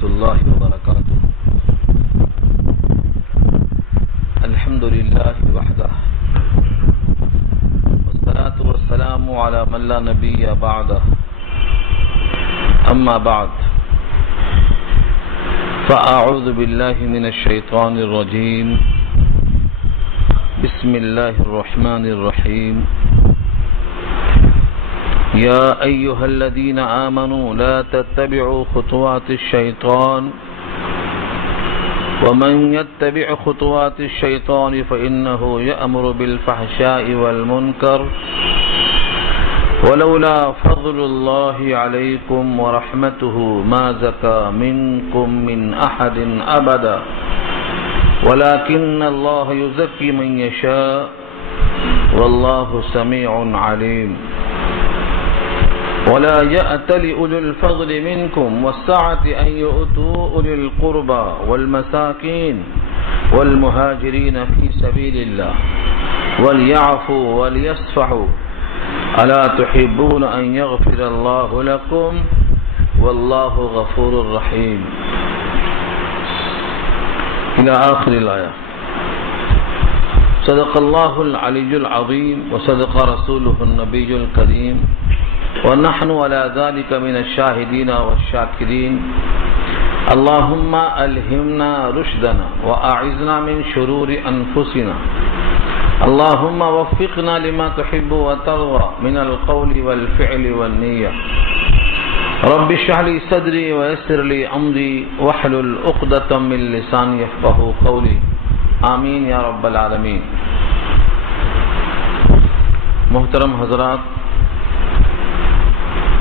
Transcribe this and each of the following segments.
ورحمة الله وبركاته. الحمد لله وحده والصلاة والسلام على من لا نبي بعده. أما بعد فأعوذ بالله من الشيطان الرجيم. بسم الله الرحمن الرحيم. يا أيها الذين آمنوا لا تتبعوا خطوات الشيطان ومن يتبع خطوات الشيطان فإنه يأمر بالفحشاء والمنكر ولولا فضل الله عليكم ورحمته ما زكى منكم من أحد أبدا ولكن الله يزكي من يشاء والله سميع عليم. ولا يأتل أولو الفضل منكم والسعة أن يؤتوا أولي القربى والمساكين والمهاجرين في سبيل الله وليعفوا وليصفحوا ألا تحبون أن يغفر الله لكم والله غفور رحيم إلى آخر الآية. صدق الله العلي العظيم وصدق رسوله النبي الكريم ونحن على ذلك من الشاهدين والشاكرين. اللهم ألهمنا رشدنا وأعذنا من شرور أنفسنا. اللهم وفقنا لما تحب وترضى من القول والفعل والنية. رب اشرح لي صدري ويسر لي أمري واحلل عقدة من لساني يفقهوا قولي. آمین یا رب العالمین. محترم حضرات،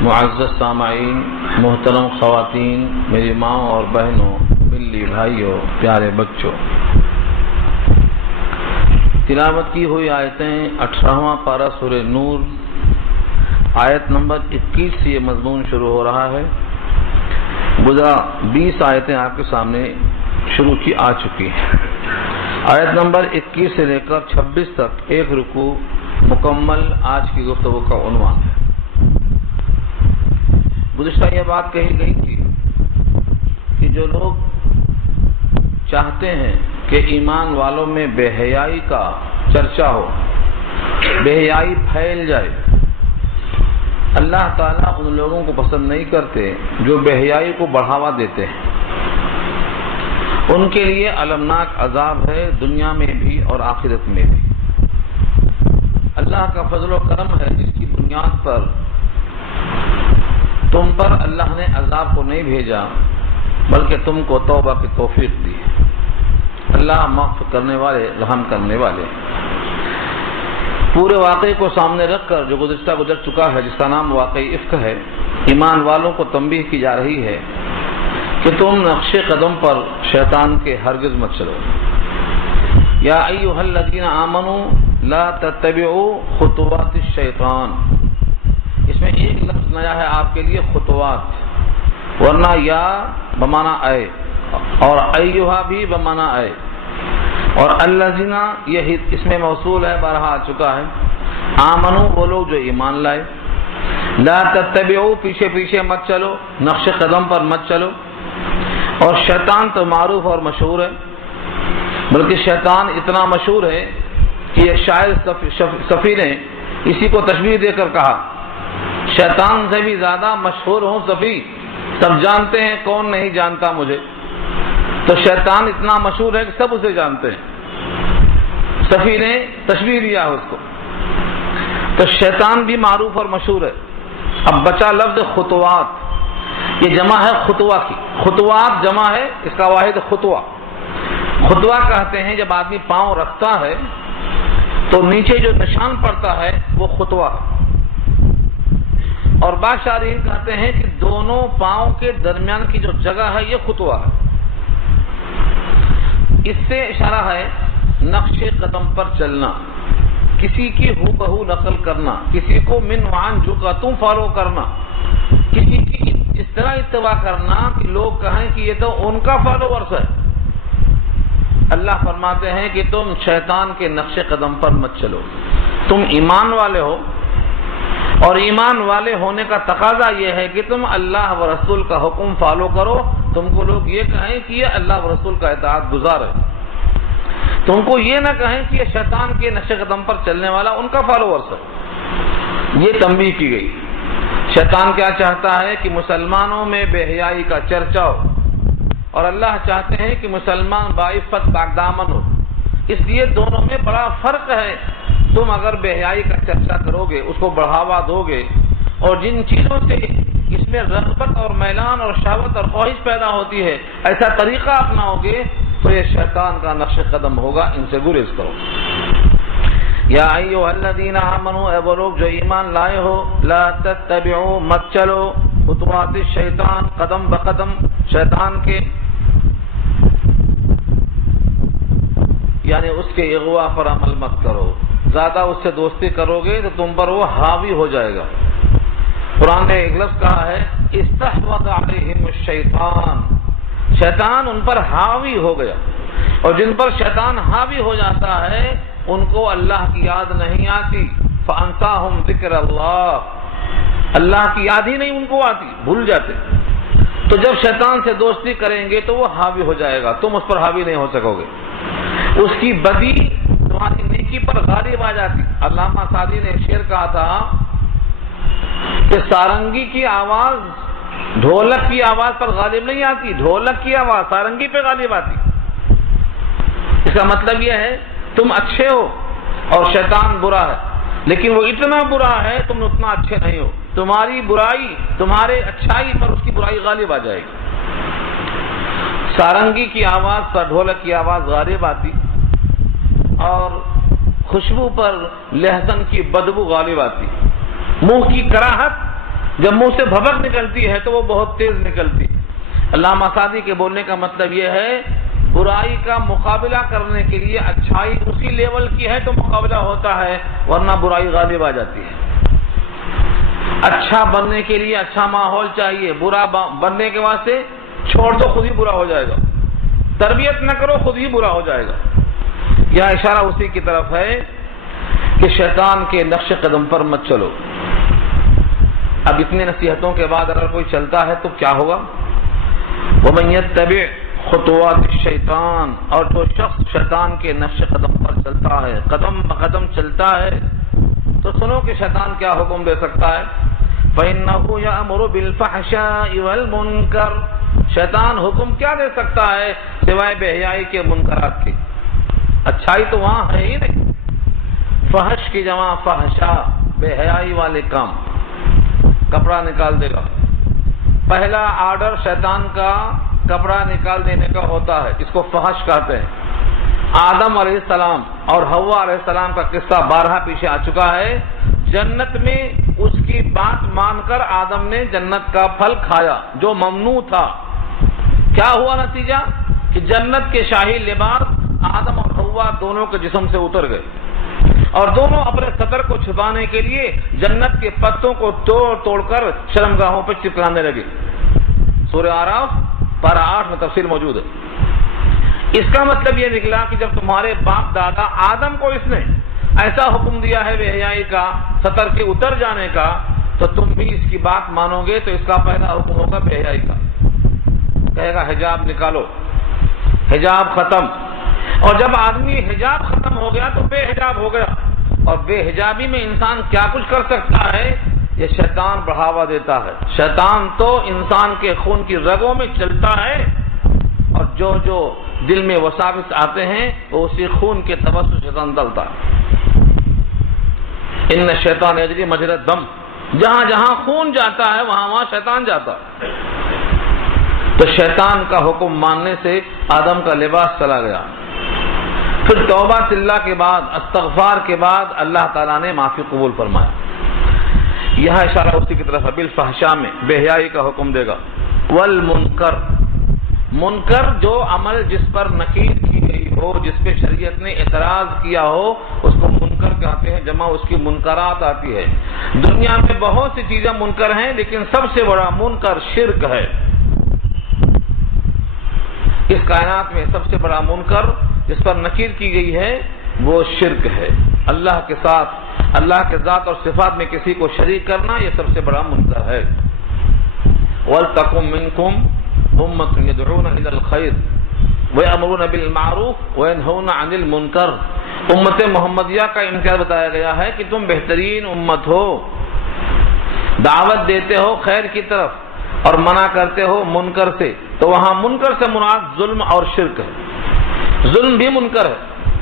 معزز سامعین، محترم خواتین، میری ماں اور بہنوں، ملی بھائیوں، پیارے بچوں، تلاوت کی ہوئی آیتیں 18واں پارہ سورہ نور آیت نمبر 21 سے یہ مضمون شروع ہو رہا ہے. گزرا 20 آیتیں آپ کے سامنے شروع کی آ چکی ہیں. آیت نمبر 21 سے لے کر 26 تک ایک رکوع مکمل آج کی گفتگو کا عنوان ہے. گزشتہ یہ بات کہی گئی تھی کہ جو لوگ چاہتے ہیں کہ ایمان والوں میں بے حیائی کا چرچا ہو، بے حیائی پھیل جائے، اللہ تعالیٰ ان لوگوں کو پسند نہیں کرتے جو بے حیائی کو بڑھاوا دیتے ہیں. ان کے لیے المناک عذاب ہے، دنیا میں بھی اور آخرت میں بھی. اللہ کا فضل و کرم ہے جس کی بنیاد پر تم پر اللہ نے عذاب کو نہیں بھیجا بلکہ تم کو توبہ کی توفیق دی. اللہ معاف کرنے والے، رحم کرنے والے. پورے واقعے کو سامنے رکھ کر جو گزر چکا ہے، جس کا نام واقعی افک ہے، ایمان والوں کو تنبیہ کی جا رہی ہے کہ تم نقش قدم پر شیطان کے ہرگز مت چلو. یا ایھا الذین آمنوا لا تتبعوا خطوات الشیطان. اس میں ایک لفظ نیا ہے آپ کے لیے، خطوات، ورنہ یا بمانا اے اور ایھا بھی بمانا اے، اور الذین یہ اس میں موصول ہے، بارہا آ چکا ہے. آمنو وہ لوگ جو ایمان لائے، لا تتبعوا پیچھے پیچھے مت چلو، نقش قدم پر مت چلو. اور شیطان تو معروف اور مشہور ہے، بلکہ شیطان اتنا مشہور ہے کہ ایک شاعر صفی نے اسی کو تشبیہ دے کر کہا، شیطان سے بھی زیادہ مشہور ہوں صفی، سب جانتے ہیں کون نہیں جانتا مجھے. تو شیطان اتنا مشہور ہے کہ سب اسے جانتے ہیں. صفی نے تشبیہ دیا اس کو. تو شیطان بھی معروف اور مشہور ہے. اب بچا لفظ خطوات. یہ جمع ہے خطوہ کی. خطوات جمع ہے، اس کا واحد خطوہ. خطوہ کہتے ہیں جب آدمی پاؤں رکھتا ہے تو نیچے جو نشان پڑتا ہے وہ خطوہ ہے. اور بعض شارحین کہتے ہیں کہ دونوں پاؤں کے درمیان کی جو جگہ ہے یہ خطوہ ہے. اس سے اشارہ ہے نقش قدم پر چلنا، کسی کی ہو بہو نقل کرنا، کسی کو من وعن جو کا تم فالو کرنا، کسی کی اس طرح اتباع کرنا کہ لوگ کہیں کہ یہ تو ان کا فالوورز ہے. اللہ فرماتے ہیں کہ تم شیطان کے نقش قدم پر مت چلو. تم ایمان والے ہو اور ایمان والے ہونے کا تقاضا یہ ہے کہ تم اللہ و رسول کا حکم فالو کرو تم کو لوگ یہ کہیں کہ یہ اللہ و رسول کا اطاعت گزار ہے، تم کو یہ نہ کہیں کہ یہ شیطان کے نقش قدم پر چلنے والا ان کا فالوورس ہے۔ یہ تنبیہ کی گئی۔ شیطان کیا چاہتا ہے کہ مسلمانوں میں بے حیائی کا چرچا ہو، اور اللہ چاہتے ہیں کہ مسلمان باعفت پاکدامن ہو۔ اس لیے دونوں میں بڑا فرق ہے۔ تم اگر بے حیائی کا چرچا کرو گے، اس کو بڑھاوا دو گے، اور جن چیزوں سے اس میں رغبت اور میلان اور شہوت اور خواہش پیدا ہوتی ہے ایسا طریقہ اپناؤ گے تو یہ شیطان کا نقش قدم ہوگا، ان سے گریز کرو۔ یا ایھا الذین آمنوا، اے وہ لوگ جو ایمان لائے ہو، لا تتبعوا، مت چلو، خطوات الشیطان، قدم بقدم شیطان کے، یعنی اس کے اغوا پر عمل مت کرو۔ زیادہ اس سے دوستی کرو گے تو تم پر وہ حاوی ہو جائے گا۔ قرآن نے ایک لفظ کہا ہے استحوذ علیہم الشیطان، شیطان ان پر حاوی ہو گیا، اور جن پر شیطان حاوی ہو جاتا ہے ان کو اللہ کی یاد نہیں آتی، فانساہم ذکر اللہ کی یاد ہی نہیں ان کو آتی، بھول جاتے۔ تو جب شیطان سے دوستی کریں گے تو وہ حاوی ہو جائے گا، تم اس پر حاوی نہیں ہو سکو گے۔ اس کی بدی تمہاری نیکی پر غالب آ جاتی۔ علامہ سعدی نے شعر کہا تھا کہ سارنگی کی آواز ڈھولک کی آواز پر غالب نہیں آتی، ڈھولک کی آواز سارنگی پہ غالب آتی۔ اس کا مطلب یہ ہے تم اچھے ہو اور شیطان برا ہے، لیکن وہ اتنا برا ہے تم اتنا اچھے نہیں ہو، تمہاری برائی تمہارے اچھائی پر اس کی برائی غالب آ جائے گی۔ سارنگی کی آواز پر ڈھولک کی آواز غالب آتی، اور خوشبو پر لہسن کی بدبو غالب آتی۔ منہ کی کراہت جب منہ سے بھبک نکلتی ہے تو وہ بہت تیز نکلتی۔ علامہ سعدی کے بولنے کا مطلب یہ ہے برائی کا مقابلہ کرنے کے لیے اچھائی اسی لیول کی ہے تو مقابلہ ہوتا ہے، ورنہ برائی غالب آ جاتی ہے۔ اچھا بننے کے لیے اچھا ماحول چاہیے، برا بننے کے واسطے چھوڑ دو خود ہی برا ہو جائے گا، تربیت نہ کرو خود ہی برا ہو جائے گا۔ یہاں اشارہ اسی کی طرف ہے کہ شیطان کے نقش قدم پر مت چلو۔ اب اتنی نصیحتوں کے بعد اگر کوئی چلتا ہے تو کیا ہوگا؟ وَمَن يَتَّبِعْ خطوات الشیطان، اور جو شخص شیطان کے نقش قدم پر چلتا ہے، قدم بقدم چلتا ہے، تو سنو کہ شیطان کیا حکم دے سکتا ہے۔ فَإِنَّهُ يَأْمُرُ بِالْفَحْشَاءِ وَالْمُنكَرِ، شیطان حکم کیا دے سکتا ہے سوائے بے حیائی کے منکرات کے؟ اچھائی تو وہاں ہے ہی نہیں۔ فحش کی جمع فحشا، بے حیائی والے کام، کپڑا نکال دے گا۔ پہلا آرڈر شیطان کا کپڑا نکال دینے کا ہوتا ہے، اس کو فحش کہتے ہیں۔ آدم علیہ السلام اور حوا علیہ السلام کا قصہ بارہا پیچھے آ چکا ہے۔ جنت میں اس کی بات مان کر آدم نے جنت کا پھل کھایا جو ممنوع تھا۔ کیا ہوا نتیجہ؟ کہ جنت کے شاہی لباس آدم اور حوا دونوں کے جسم سے اتر گئے، اور دونوں اپنے ستر کو چھپانے کے لیے جنت کے پتوں کو توڑ توڑ کر شرمگاہوں پہ چپکانے لگے۔ سورہ اعراف پارہ 8 میں تفصیل موجود ہے۔ اس کا مطلب یہ نکلا کہ جب تمہارے باپ دادا آدم کو اس نے ایسا حکم دیا ہے بے حیائی کا، ستر کے اتر جانے کا، تو تم بھی اس کی بات مانو گے تو اس کا پہلا حکم ہوگا بے حیائی کا۔ کہے گا حجاب نکالو، حجاب ختم۔ اور جب آدمی حجاب ختم ہو گیا تو بے حجاب ہو گیا، اور بے حجابی میں انسان کیا کچھ کر سکتا ہے یہ شیطان بڑھاوا دیتا ہے۔ شیطان تو انسان کے خون کی رگوں میں چلتا ہے، اور جو جو دل میں وساوس آتے ہیں وہ اسی خون کے توسط شیطان ڈلتا ہے۔ ان الشیطان یجری مجری الدم، جہاں جہاں خون جاتا ہے وہاں وہاں شیطان جاتا ہے۔ تو شیطان کا حکم ماننے سے آدم کا لباس چلا گیا۔ پھر توبہ صلہ کے بعد، استغفار کے بعد اللہ تعالیٰ نے معافی قبول فرمایا۔ یہاں اشارہ اسی کی طرف ہے، بالفحشاء میں بے حیائی کا حکم دے گا۔ والمنکر، منکر جو عمل جس پر نکیر کی گئی ہو، جس پہ شریعت نے اعتراض کیا ہو، اس کو منکر کہتے ہیں، جمع اس کی منکرات آتی ہے۔ دنیا میں بہت سی چیزیں منکر ہیں، لیکن سب سے بڑا منکر شرک ہے۔ اس کائنات میں سب سے بڑا منکر جس پر نکیر کی گئی ہے وہ شرک ہے۔ اللہ کے ساتھ، اللہ کے ذات اور صفات میں کسی کو شریک کرنا، یہ سب سے بڑا منکر ہے۔ وَلْتَكُن مِّنكُمْ امۃ یدعون الی الخیر ویأمرون بالمعروف وینہون عن المنکر. امت محمدیہ کا امتیاز بتایا گیا ہے کہ تم بہترین امت ہو، دعوت دیتے ہو خیر کی طرف اور منع کرتے ہو منکر سے. تو وہاں منکر سے مراد ظلم اور شرک ہے. ظلم بھی منکر ہے،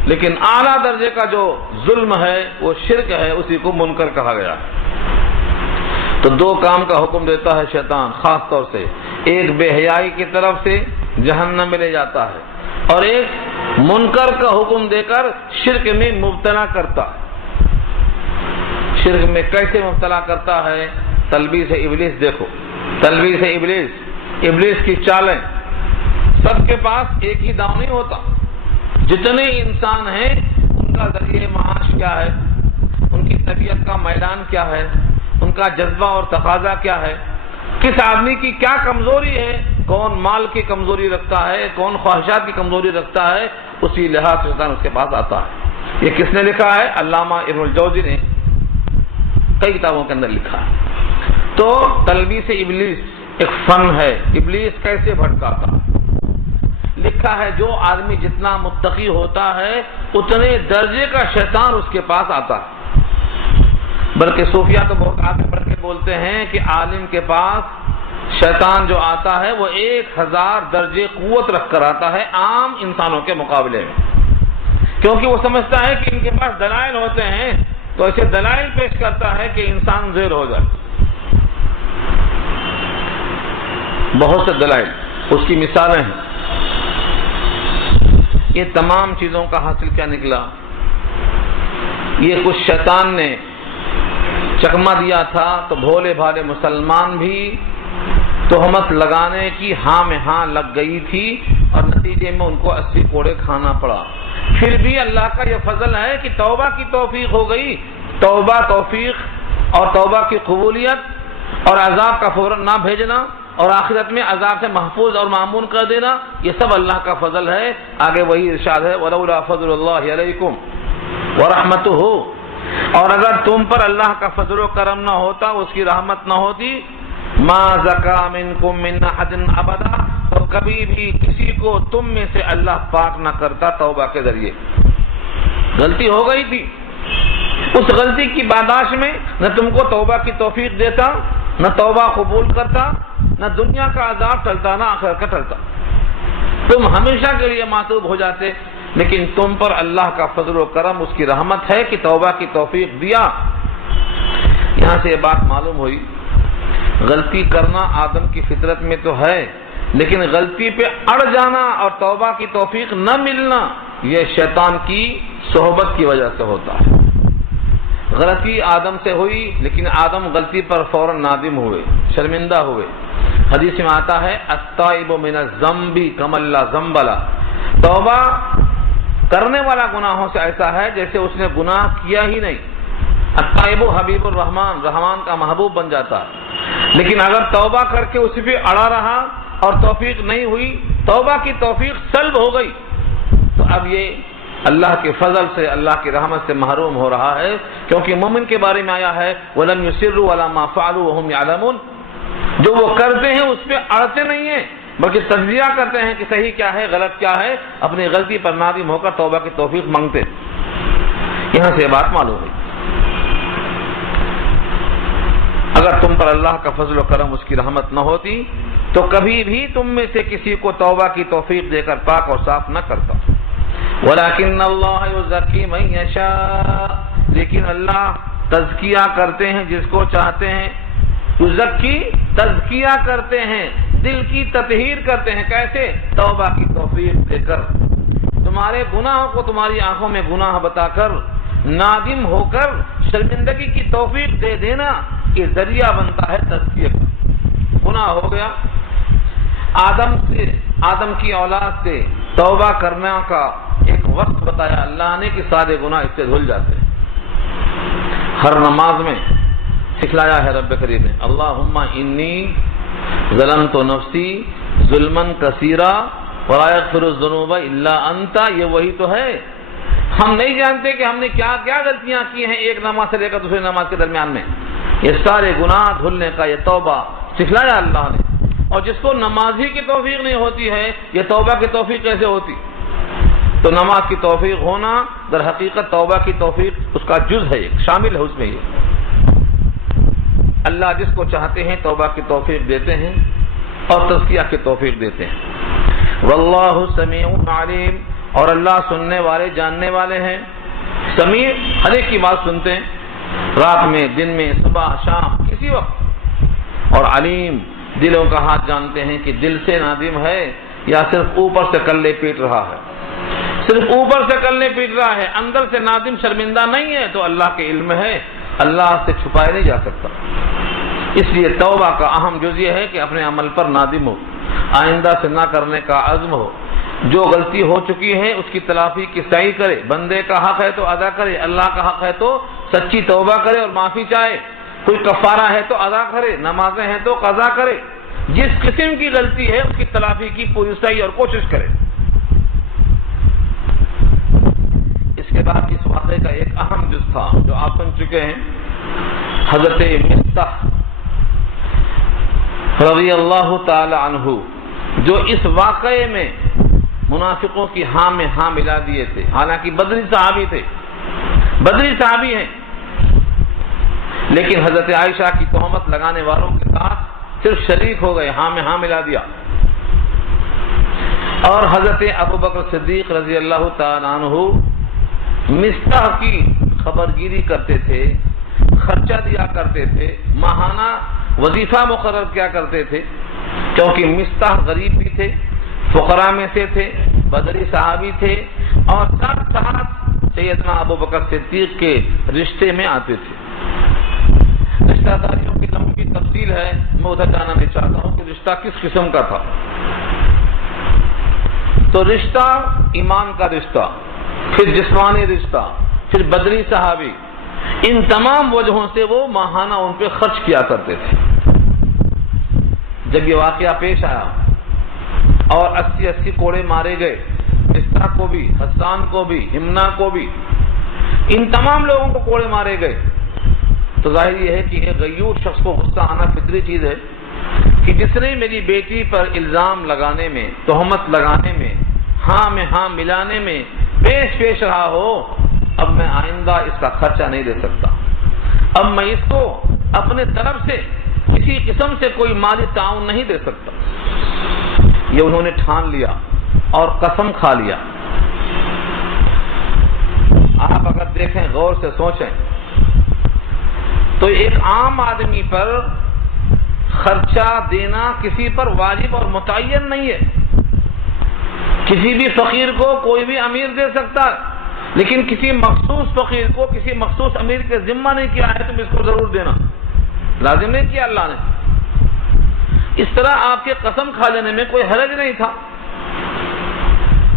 لیکن اعلیٰ درجے کا جو ظلم ہے وہ شرک ہے، اسی کو منکر کہا گیا ہے. تو دو کام کا حکم دیتا ہے شیطان خاص طور سے، ایک بے حیائی کی طرف سے جہنم میں لے جاتا ہے، اور ایک منکر کا حکم دے کر شرک میں مبتلا کرتا ہے. شرک میں کیسے مبتلا کرتا ہے؟ تلبیس ابلیس دیکھو، تلبیس ابلیس، ابلیس کی چالیں. سب کے پاس ایک ہی داؤ نہیں ہوتا. جتنے انسان ہیں ان کا ذریعہ معاش کیا ہے، ان کی طبیعت کا میدان کیا ہے، ان کا جذبہ اور تقاضا کیا ہے، کس آدمی کی کیا کمزوری ہے، کون مال کی کمزوری رکھتا ہے، کون خواہشات کی کمزوری رکھتا ہے، اسی لحاظ سے شیطان اس کے پاس آتا ہے. یہ کس نے لکھا ہے؟ علامہ ابن الجوزی نے کئی کتابوں کے اندر لکھا ہے. تو تلبیس ابلیس ایک فن ہے، ابلیس کیسے بھٹکاتا ہے. لکھا ہے جو آدمی جتنا متقی ہوتا ہے اتنے درجے کا شیطان اس کے پاس آتا ہے. بلکہ صوفیہ تو بہت آگے بڑھ کے بولتے ہیں کہ عالم کے پاس شیطان جو آتا ہے وہ 1000 درجے قوت رکھ کر آتا ہے عام انسانوں کے مقابلے میں، کیونکہ وہ سمجھتا ہے کہ ان کے پاس دلائل ہوتے ہیں تو ایسے دلائل پیش کرتا ہے کہ انسان زیر ہو جائے. بہت سے دلائل اس کی مثالیں ہیں. یہ تمام چیزوں کا حاصل کیا نکلا؟ یہ کچھ شیطان نے چکما دیا تھا تو بھولے بھالے مسلمان بھی تہمت لگانے کی ہاں میں ہاں لگ گئی تھی اور نتیجے میں ان کو 80 کوڑے کھانا پڑا. پھر بھی اللہ کا یہ فضل ہے کہ توبہ کی توفیق ہو گئی. توبہ توفیق اور توبہ کی قبولیت اور عذاب کا فوراً نہ بھیجنا اور آخرت میں عذاب سے محفوظ اور معمون کر دینا، یہ سب اللہ کا فضل ہے. آگے وہی ارشاد ہے وَلَوْلَا فَضْلُ اللَّهِ عَلَيْكُمْ وَرَحْمَتُهُ، اور اگر تم پر اللہ کا فضل و کرم نہ ہوتا، اس کی رحمت نہ ہوتی، مَا زَكَىٰ مِنكُم مِّنْ أَحَدٍ أَبَدًا، تو کبھی بھی کسی کو تم میں سے اللہ پاک نہ کرتا توبہ کے ذریعے. غلطی ہو گئی تھی، اس غلطی کی برداشت میں نہ تم کو توبہ کی توفیق دیتا، نہ توبہ قبول کرتا، نہ دنیا کا عذاب ٹلتا نہ آخرت کا ٹلتا. تم ہمیشہ کے لیے معصوم ہو جاتے، لیکن تم پر اللہ کا فضل و کرم، اس کی رحمت ہے کہ توبہ کی توفیق دیا. یہاں سے یہ بات معلوم ہوئی، غلطی کرنا آدم کی فطرت میں تو ہے، لیکن غلطی پہ اڑ جانا اور توبہ کی توفیق نہ ملنا یہ شیطان کی صحبت کی وجہ سے ہوتا ہے. غلطی آدم سے ہوئی، لیکن آدم غلطی پر فوراً نادم ہوئے، شرمندہ ہوئے. حدیث میں آتا ہے التائب من الذنب کمن لا ذنب له، توبہ کرنے والا گناہوں سے ایسا ہے جیسے اس نے گناہ کیا ہی نہیں. التائب حبیب الرحمن، رحمان کا محبوب بن جاتا ہے. لیکن اگر توبہ کر کے اسی پہ اڑا رہا اور توفیق نہیں ہوئی، توبہ کی توفیق سلب ہو گئی، تو اب یہ اللہ کے فضل سے، اللہ کی رحمت سے محروم ہو رہا ہے. کیونکہ مومن کے بارے میں آیا ہے وَلَمْ يُصِرُّوا عَلَىٰ مَا فَعَلُوا وَهُمْ يَعْلَمُونَ، جو وہ کرتے ہیں اس پہ اڑتے نہیں ہیں، بلکہ تجزیہ کرتے ہیں کہ صحیح کیا ہے غلط کیا ہے، اپنی غلطی پر نادم ہو کر توبہ کی توفیق مانگتے. یہاں سے بات معلوم ہوئی اگر تم پر اللہ کا فضل و کرم، اس کی رحمت نہ ہوتی تو کبھی بھی تم میں سے کسی کو توبہ کی توفیق دے کر پاک اور صاف نہ کرتا. وَلَكِنَّ اللَّهَ يُزَكِّي مَن يَشَاءُ، لیکن اللہ تزکیہ کرتے ہیں جس کو چاہتے ہیں. یزکی، تزکیہ کرتے ہیں، دل کی تطہیر کرتے ہیں. کیسے؟ توبہ کی توفیق دے کر، تمہارے گناہوں کو تمہاری آنکھوں میں گناہ بتا کر نادم ہو کر شرمندگی کی توفیق دے دینا، یہ ذریعہ بنتا ہے تزکیہ کا. گناہ ہو گیا، آدم کی اولاد سے توبہ کرنے کا ایک وقت بتایا اللہ نے کہ سارے گناہ اس سے دھل جاتے ہیں. ہر نماز میں سکھلایا ہے رب کریم نے اللہم انی ظلمت نفسی ظلما کثیرا ولا یغفر الذنوب الا انت. یہ وہی تو ہے. ہم نہیں جانتے کہ ہم نے کیا کیا غلطیاں کی ہیں ایک نماز سے لے کر دوسری نماز کے درمیان میں. یہ سارے گناہ دھلنے کا یہ توبہ سکھلایا اللہ نے. اور جس کو نماز ہی کی توفیق نہیں ہوتی ہے یہ توبہ کی توفیق کیسے ہوتی؟ تو نماز کی توفیق ہونا در حقیقت توبہ کی توفیق اس کا جز ہے، شامل ہے اس میں یہ۔ اللہ جس کو چاہتے ہیں توبہ کی توفیق دیتے ہیں اور تزکیہ کی توفیق دیتے ہیں۔ واللہ سمیع علیم، اور اللہ سننے والے جاننے والے ہیں۔ سمیع ہر ایک کی بات سنتے ہیں، رات میں، دن میں، صبح شام، کسی وقت، اور علیم دلوں کا حال جانتے ہیں کہ دل سے نادم ہے یا صرف اوپر سے کلے پیٹ رہا ہے۔ صرف اوپر سے کلے پیٹ رہا ہے، اندر سے نادم شرمندہ نہیں ہے تو اللہ کے علم ہے، اللہ سے چھپایا نہیں جا سکتا۔ اس لیے توبہ کا اہم جز یہ ہے کہ اپنے عمل پر نادم ہو، آئندہ سے نہ کرنے کا عزم ہو، جو غلطی ہو چکی ہے اس کی تلافی کی سعی کرے، بندے کا حق ہے تو ادا کرے، اللہ کا حق ہے تو سچی توبہ کرے اور معافی چاہے، کوئی کفارہ ہے تو ادا کرے، نمازیں ہیں تو قضا کرے، جس قسم کی غلطی ہے اس کی تلافی کی پوری سعی اور کوشش کرے۔ اس کے بعد اس واقعے کا ایک اہم جز تھا جو آپ سن چکے ہیں، حضرت مصطح رضی اللہ تعالی عنہ، جو اس واقعے میں منافقوں کی ہاں میں ہاں ملا دیے تھے، حالانکہ بدری صحابی تھے، بدری صحابی ہیں، لیکن حضرت عائشہ کی تہمت لگانے والوں کے ساتھ صرف شریک ہو گئے، ہاں میں ہاں ملا دیا۔ اور حضرت ابوبکر صدیق رضی اللہ تعالی عنہ مصطح کی خبرگیری کرتے تھے، خرچہ دیا کرتے تھے، ماہانہ وظیفہ مقرر کیا کرتے تھے، کیونکہ مصطح غریب بھی تھے، فقراء میں سے تھے، بدری صحابی تھے، اور ساتھ ساتھ سیدنا ابوبکر صدیق کے رشتے میں آتے تھے۔ رشتہ داریوں کی لمبی تفصیل ہے، میں ادھر جانا نہیں چاہتا ہوں کہ رشتہ کس قسم کا تھا۔ تو رشتہ ایمان کا رشتہ، پھر جسمانی رشتہ، پھر بدری صحابی، ان تمام وجہوں سے وہ ماہانہ ان پہ خرچ کیا کرتے تھے۔ جب یہ واقعہ پیش آیا اور 80 کوڑے مارے گئے، مصطح کو بھی، حسان کو بھی، ہمنا کو بھی، ان تمام لوگوں کو کوڑے مارے گئے، تو ظاہر یہ ہے کہ ایک غیور شخص کو غصہ آنا فطری چیز ہے کہ جس نے میری بیٹی پر الزام لگانے میں، تہمت لگانے میں، ہاں میں ہاں ملانے میں پیش رہا ہو، اب میں آئندہ اس کا خرچہ نہیں دے سکتا، اب میں اس کو اپنے طرف سے کسی قسم سے کوئی مالی تعاون نہیں دے سکتا۔ یہ انہوں نے ٹھان لیا اور قسم کھا لیا۔ آپ اگر دیکھیں، غور سے سوچیں، تو ایک عام آدمی پر خرچہ دینا کسی پر واجب اور متعین نہیں ہے۔ کسی بھی فقیر کو کوئی بھی امیر دے سکتا ہے، لیکن کسی مخصوص فقیر کو کسی مخصوص امیر کے ذمہ نہیں کیا ہے تم اس کو ضرور دینا، لازم نہیں کیا اللہ نے۔ اس طرح آپ کے قسم کھا لینے میں کوئی حرج نہیں تھا،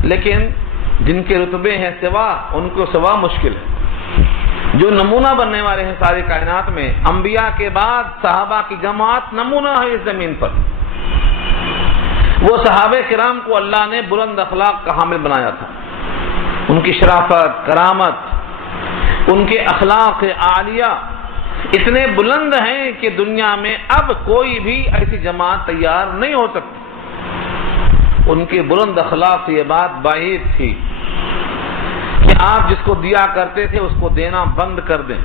لیکن جن کے رتبے ہیں سوا، ان کو سوا مشکل ہے۔ جو نمونہ بننے والے ہیں ساری کائنات میں، انبیاء کے بعد صحابہ کی جماعت نمونہ ہے اس زمین پر۔ وہ صحابہ کرام کو اللہ نے بلند اخلاق کا حامل بنایا تھا، ان کی شرافت، کرامت، ان کے اخلاق عالیہ اتنے بلند ہیں کہ دنیا میں اب کوئی بھی ایسی جماعت تیار نہیں ہو سکتی۔ ان کے بلند اخلاق سے یہ بات بعید تھی کہ آپ جس کو دیا کرتے تھے اس کو دینا بند کر دیں،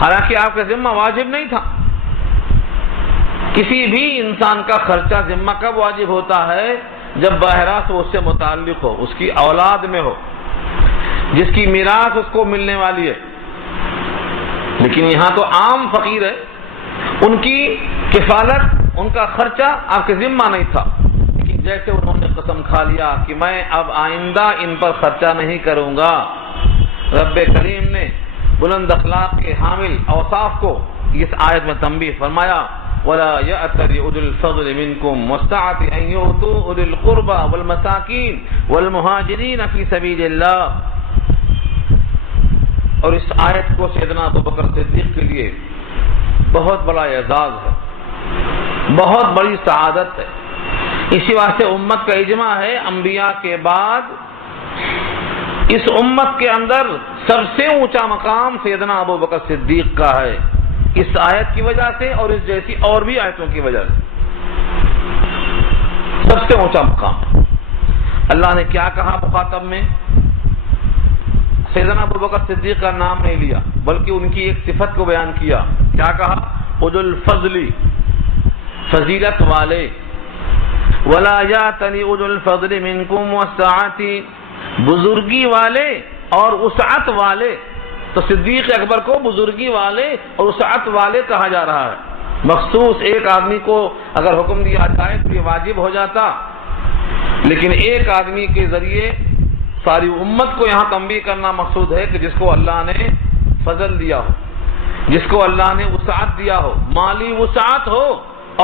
حالانکہ آپ کا ذمہ واجب نہیں تھا۔ کسی بھی انسان کا خرچہ ذمہ کب واجب ہوتا ہے؟ جب براہ اس سے متعلق ہو، اس کی اولاد میں ہو، جس کی میراث اس کو ملنے والی ہے۔ لیکن یہاں تو عام فقیر ہے، ان کی کفالت، ان کا خرچہ آپ کے ذمہ نہیں تھا، لیکن جیسے انہوں نے قسم کھا لیا کہ میں اب آئندہ ان پر خرچہ نہیں کروں گا، رب کریم نے بلند اخلاق کے حامل اوصاف کو اس آیت میں تنبیہ فرمایا، وَلَا يَأْتَلِ أُولُو الْفَضْلِ مِنْكُمْ وَالسَّعَةِ أَنْ يُؤْتُوا أُولِي الْقُرْبَى وَالْمَسَاكِينِ وَالْمُهَاجِرِينَ فِي سَبِيلِ اللَّهِ۔ اور اس آیت کو سیدنا ابوبکر صدیق کے لیے بہت بڑا اعزاز ہے، بہت بڑی سعادت ہے۔ اسی واسطے امت کا اجماع ہے، انبیاء کے بعد اس امت کے اندر سب سے اونچا مقام سیدنا ابوبکر صدیق کا ہے، اس آیت کی وجہ سے اور اس جیسی اور بھی آیتوں کی وجہ سے۔ سب سے اونچا مقام ہے۔ اللہ نے کیا کہا مخاطب میں؟ سیدنا ابوبکر صدیق کا نام نہیں لیا بلکہ ان کی ایک صفت کو بیان کیا۔ کیا کہا؟ اولو الفضل، فضیلت والے، ولا یاتلی اولو الفضل منکم والسعۃ، بزرگی والے اور وسعت والے۔ تو صدیق اکبر کو بزرگی والے اور وسعت والے کہا جا رہا ہے۔ مخصوص ایک آدمی کو اگر حکم دیا جائے تو یہ واجب ہو جاتا، لیکن ایک آدمی کے ذریعے ساری امت کو یہاں تنبیہ کرنا مقصود ہے کہ جس کو اللہ نے فضل دیا ہو، جس کو اللہ نے وسعت دیا ہو، مالی وسعت ہو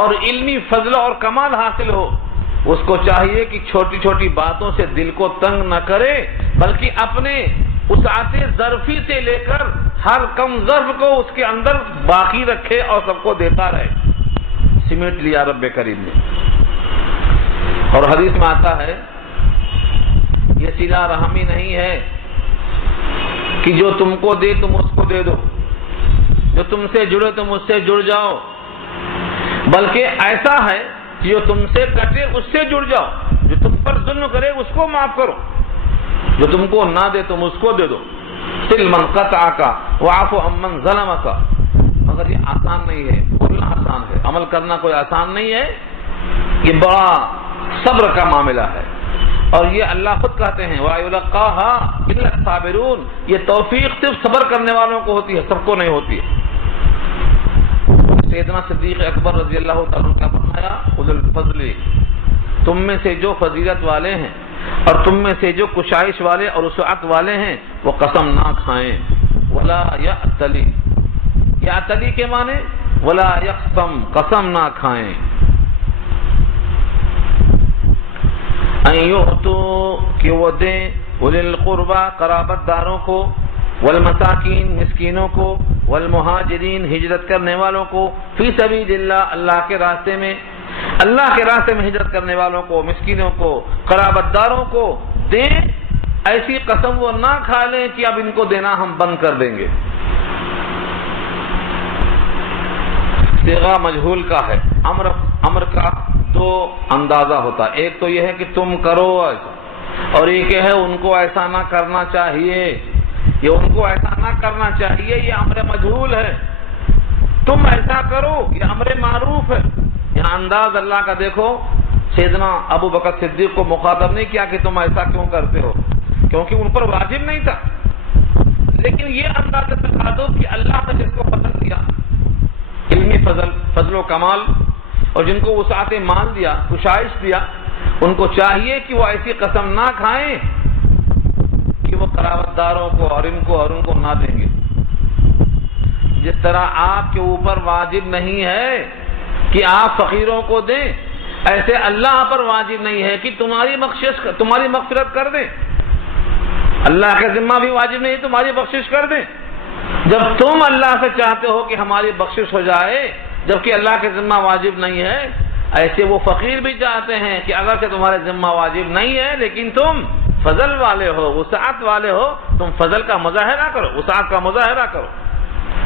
اور علمی فضل اور کمال حاصل ہو، اس کو چاہیے کہ چھوٹی چھوٹی باتوں سے دل کو تنگ نہ کرے بلکہ اپنے وسعت ظرفی سے لے کر ہر کم ظرف کو اس کے اندر باقی رکھے اور سب کو دیتا رہے۔ سمیٹ لیا رب کریم نے۔ اور حدیث میں آتا ہے یہ صلہ رحمی نہیں ہے کہ جو تم کو دے تم اس کو دے دو، جو تم سے جڑے تم اس سے جڑ جاؤ، بلکہ ایسا ہے کہ جو تم سے کٹے اس سے جڑ جاؤ، جو تم پر ظلم کرے اس کو معاف کرو، جو تم کو نہ دے تم اس کو دے دو۔ سل من قطعک واعف عمن ظلمک۔ مگر یہ آسان نہیں ہے، بولنا آسان ہے، عمل کرنا کوئی آسان نہیں ہے، یہ بڑا صبر کا معاملہ ہے۔ اور یہ اللہ خود کہتے ہیں وَيُلَقَّاهَا إِلَّا الصَّابِرُونَ، یہ توفیق صرف صبر کرنے والوں کو ہوتی ہے، سب کو نہیں ہوتی ہے۔ سیدنا صدیق اکبر رضی اللہ تعالیٰ عنہ کیا فرمایا؟ اولو الفضل، تم میں سے جو فضیلت والے ہیں اور تم میں سے جو کشائش والے اور وسعت والے ہیں وہ قسم نہ کھائیں، ولا یأتلی، یأتلی کے معنی ولا یقسم، قسم نہ کھائیں، ان یعطو کہ وہ دیں، اولی القربى قرابت داروں کو، والمساکین مسکینوں کو، والمہاجرین ہجرت کرنے والوں کو، فی سبیل اللہ اللہ کے راستے میں، اللہ کے راستے میں ہجرت کرنے والوں کو، مسکینوں کو، قرابت داروں کو دیں۔ ایسی قسم وہ نہ کھا لیں کہ اب ان کو دینا ہم بند کر دیں گے۔ صیغہ مجہول کا ہے، امر کا دو اندازہ ہوتا ہے، ایک تو یہ ہے کہ تم کرو ایسا، اور ایک ہے ان کو ایسا نہ کرنا چاہیے، یہ ان کو ایسا نہ کرنا چاہیے، یہ امر مجہول ہے۔ تم ایسا کرو یہ امر معروف ہے۔ یہاں انداز اللہ کا دیکھو، سیدنا ابو بکر صدیق کو مخاطب نہیں کیا کہ تم ایسا کیوں کرتے ہو، کیونکہ ان پر واجب نہیں تھا، لیکن یہ انداز بتا دو کہ اللہ نے جس کو فضل دیا، علمی فضل و کمال، اور جن کو وسعت مال دیا، کشائش دیا، ان کو چاہیے کہ وہ ایسی قسم نہ کھائیں کہ وہ قرابت داروں کو اور ان کو نہ دیں گے۔ جس طرح آپ کے اوپر واجب نہیں ہے کہ آپ فقیروں کو دیں، ایسے اللہ پر واجب نہیں ہے کہ تمہاری مغفرت کر دیں۔ اللہ کا ذمہ بھی واجب نہیں تمہاری بخشش کر دیں۔ جب تم اللہ سے چاہتے ہو کہ ہماری بخشش ہو جائے جبکہ اللہ کے ذمہ واجب نہیں ہے، ایسے وہ فقیر بھی چاہتے ہیں کہ اگر کہ تمہارے ذمہ واجب نہیں ہے لیکن تم فضل والے ہو، وسعت والے ہو، تم فضل کا مظاہرہ کرو، وسعت کا مظاہرہ کرو۔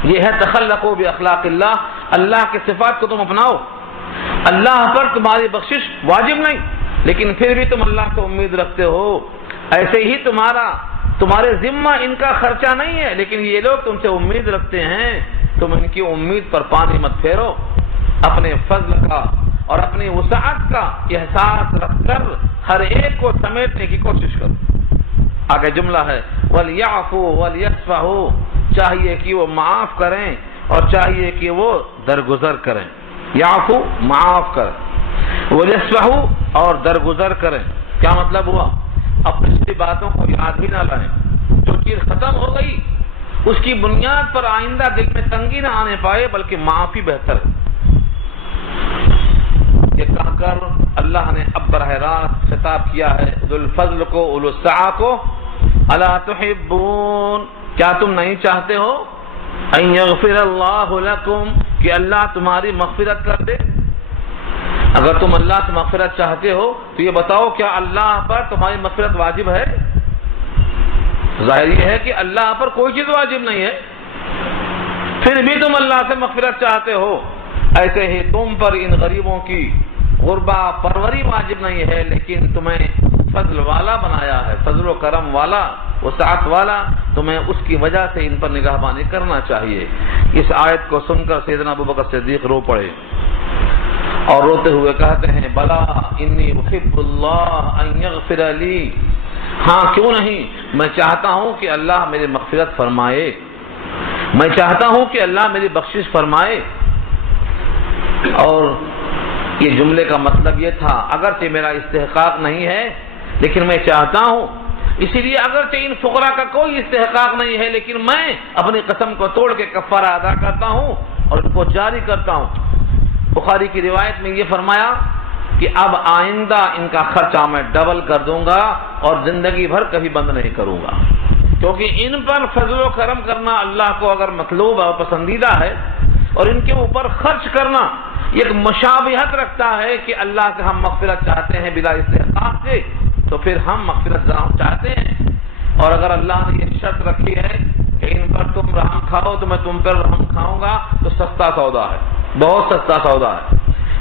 یہ ہے تخلقوا باخلاق اللہ، اللہ کے صفات کو تم اپناؤ۔ اللہ پر تمہاری بخشش واجب نہیں لیکن پھر بھی تم اللہ سے امید رکھتے ہو، ایسے ہی تمہارے ذمہ ان کا خرچہ نہیں ہے لیکن یہ لوگ تم سے امید رکھتے ہیں، تم ان کی امید پر پانی مت پھیرو، اپنے فضل کا اور اپنی وسعت کا احساس رکھ کر ہر ایک کو سمیٹنے کی کوشش کرو۔ آگے جملہ ہے وَلْيَعْفُوا وَلْيَصْفَحُوا، چاہیے کہ وہ معاف کریں اور چاہیے کہ وہ درگزر کریں۔ یعفو معاف کریں، وَلْيَصْفَحُوا اور درگزر کریں۔ کیا مطلب ہوا؟ اب پچھلی باتوں کو یاد بھی نہ لائیں، جو چیز ختم ہو گئی اس کی بنیاد پر آئندہ دل میں تنگی نہ آنے پائے بلکہ معافی بہتر ہے۔ یہ کہہ کر اللہ نے اب براہ راست خطاب کیا ہے ذو الفضل کو، اولو السعہ کو، الا تحبون، کیا تم نہیں چاہتے ہو ان یغفر اللہ لکم کہ اللہ تمہاری مغفرت کر دے؟ اگر تم اللہ سے مغفرت چاہتے ہو تو یہ بتاؤ کیا اللہ پر تمہاری مغفرت واجب ہے؟ ظاہر یہ ہے کہ اللہ پر کوئی چیز واجب نہیں ہے، پھر بھی تم اللہ سے مغفرت چاہتے ہو۔ ایسے ہی تم پر ان غریبوں کی غربا پروری واجب نہیں ہے، لیکن تمہیں فضل والا بنایا ہے، فضل و کرم والا، وسعت والا، تمہیں اس کی وجہ سے ان پر نگہبانی کرنا چاہیے۔ اس آیت کو سن کر سیدنا ابوبکر صدیق رو پڑے اور روتے ہوئے کہتے ہیں بلا انی احب اللہ ان یغفر لی، ہاں کیوں نہیں، میں چاہتا ہوں کہ اللہ میری مغفرت فرمائے، میں چاہتا ہوں کہ اللہ میری بخشش فرمائے۔ اور یہ جملے کا مطلب یہ تھا اگرچہ میرا استحقاق نہیں ہے لیکن میں چاہتا ہوں، اسی لیے اگرچہ ان فقراء کا کوئی استحقاق نہیں ہے لیکن میں اپنی قسم کو توڑ کے کفارہ ادا کرتا ہوں اور ان کو جاری کرتا ہوں۔ بخاری کی روایت میں یہ فرمایا کہ اب آئندہ ان کا خرچہ میں ڈبل کر دوں گا اور زندگی بھر کبھی بند نہیں کروں گا، کیونکہ ان پر فضل و کرم کرنا اللہ کو اگر مطلوب اور پسندیدہ ہے، اور ان کے اوپر خرچ کرنا ایک مشابہت رکھتا ہے کہ اللہ سے ہم مغفرت چاہتے ہیں بلا استحقاق سے، تو پھر ہم مغفرت چاہتے ہیں۔ اور اگر اللہ نے یہ شرط رکھی ہے کہ ان پر تم رحم کھاؤ تو میں تم پر رحم کھاؤں گا، تو سستا سودا ہے، بہت سستا سودا ہے۔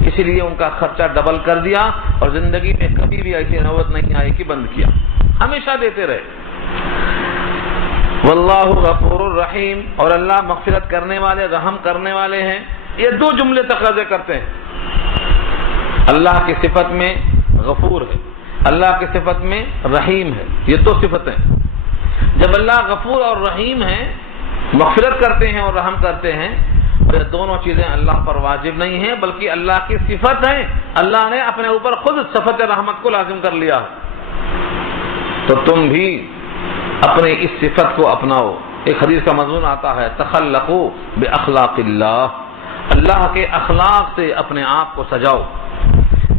اسی لیے ان کا خرچہ ڈبل کر دیا اور زندگی میں کبھی بھی ایسی نوبت نہیں آئی کہ بند کیا، ہمیشہ دیتے رہے۔ واللہ غفور الرحیم، اور اللہ مغفرت کرنے والے، رحم کرنے والے ہیں۔ یہ دو جملے تقاضے کرتے ہیں، اللہ کی صفت میں غفور ہے، اللہ کی صفت میں رحیم ہے، یہ دو صفتیں۔ جب اللہ غفور اور رحیم ہے، مغفرت کرتے ہیں اور رحم کرتے ہیں، یہ دونوں چیزیں اللہ پر واجب نہیں ہیں بلکہ اللہ کی صفت ہے، اللہ نے اپنے اوپر خود صفت رحمت کو لازم کر لیا ہے، تو تم بھی اپنے اس صفت کو اپناؤ۔ ایک حدیث کا مضمون آتا ہے تخلقوا باخلاق اللہ، اللہ کے اخلاق سے اپنے آپ کو سجاؤ،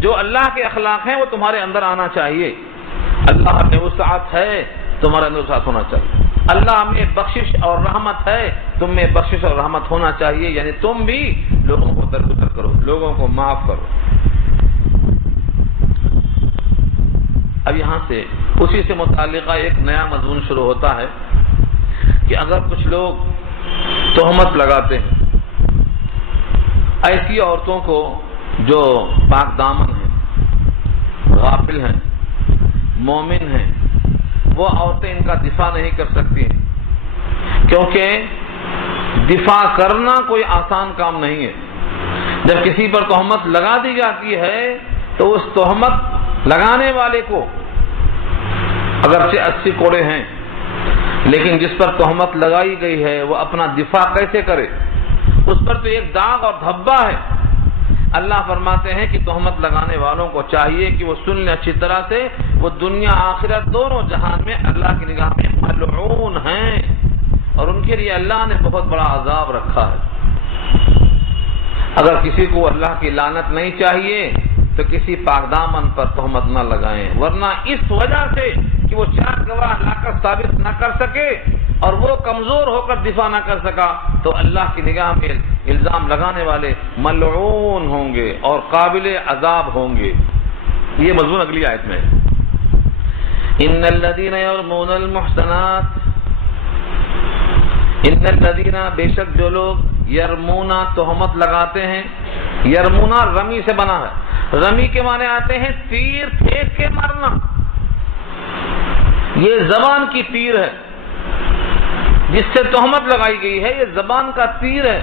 جو اللہ کے اخلاق ہیں وہ تمہارے اندر آنا چاہیے۔ اللہ میں وسعت ہے، تمہارے اندر وسعت ہونا چاہیے۔ اللہ میں بخشش اور رحمت ہے، تم میں بخشش اور رحمت ہونا چاہیے، یعنی تم بھی لوگوں کو درگزر کرو، لوگوں کو معاف کرو۔ اب یہاں سے اسی سے متعلقہ ایک نیا مضمون شروع ہوتا ہے کہ اگر کچھ لوگ تہمت لگاتے ہیں ایسی عورتوں کو جو پاک دامن ہیں، غافل ہیں، مومن ہیں، وہ عورتیں ان کا دفاع نہیں کر سکتی ہیں، کیونکہ دفاع کرنا کوئی آسان کام نہیں ہے۔ جب کسی پر تہمت لگا دی جاتی ہے تو اس تہمت لگانے والے کو اگرچہ 80 کوڑے ہیں لیکن جس پر تہمت لگائی گئی ہے وہ اپنا دفاع کیسے کرے؟ اس پر تو ایک داغ اور دھبا ہے۔ اللہ فرماتے ہیں کہ تہمت لگانے والوں کو چاہیے کہ وہ سن لیں اچھی طرح سے، وہ دنیا آخرت دونوں جہان میں اللہ کی نگاہ میں ملعون ہیں اور ان کے لیے اللہ نے بہت بڑا عذاب رکھا ہے۔ اگر کسی کو اللہ کی لعنت نہیں چاہیے تو کسی پاک دامن پر تہمت نہ لگائیں، ورنہ اس وجہ سے کہ وہ 4 گواہ لا کر ثابت نہ کر سکے اور وہ کمزور ہو کر دفاع نہ کر سکا تو اللہ کی نگاہ میں الزام لگانے والے ملعون ہوں گے اور قابل عذاب ہوں گے۔ یہ مضمون اگلی آیت میں ہے۔ ان الذين يرمون المحصنات، ان الذين، بے شک جو لوگ یرمونا تہمت لگاتے ہیں، یرمونا رمی سے بنا ہے، رمی کے معنی آتے ہیں تیر پھینک کے مارنا، یہ زبان کی تیر ہے جس سے تہمت لگائی گئی ہے، یہ زبان کا تیر ہے۔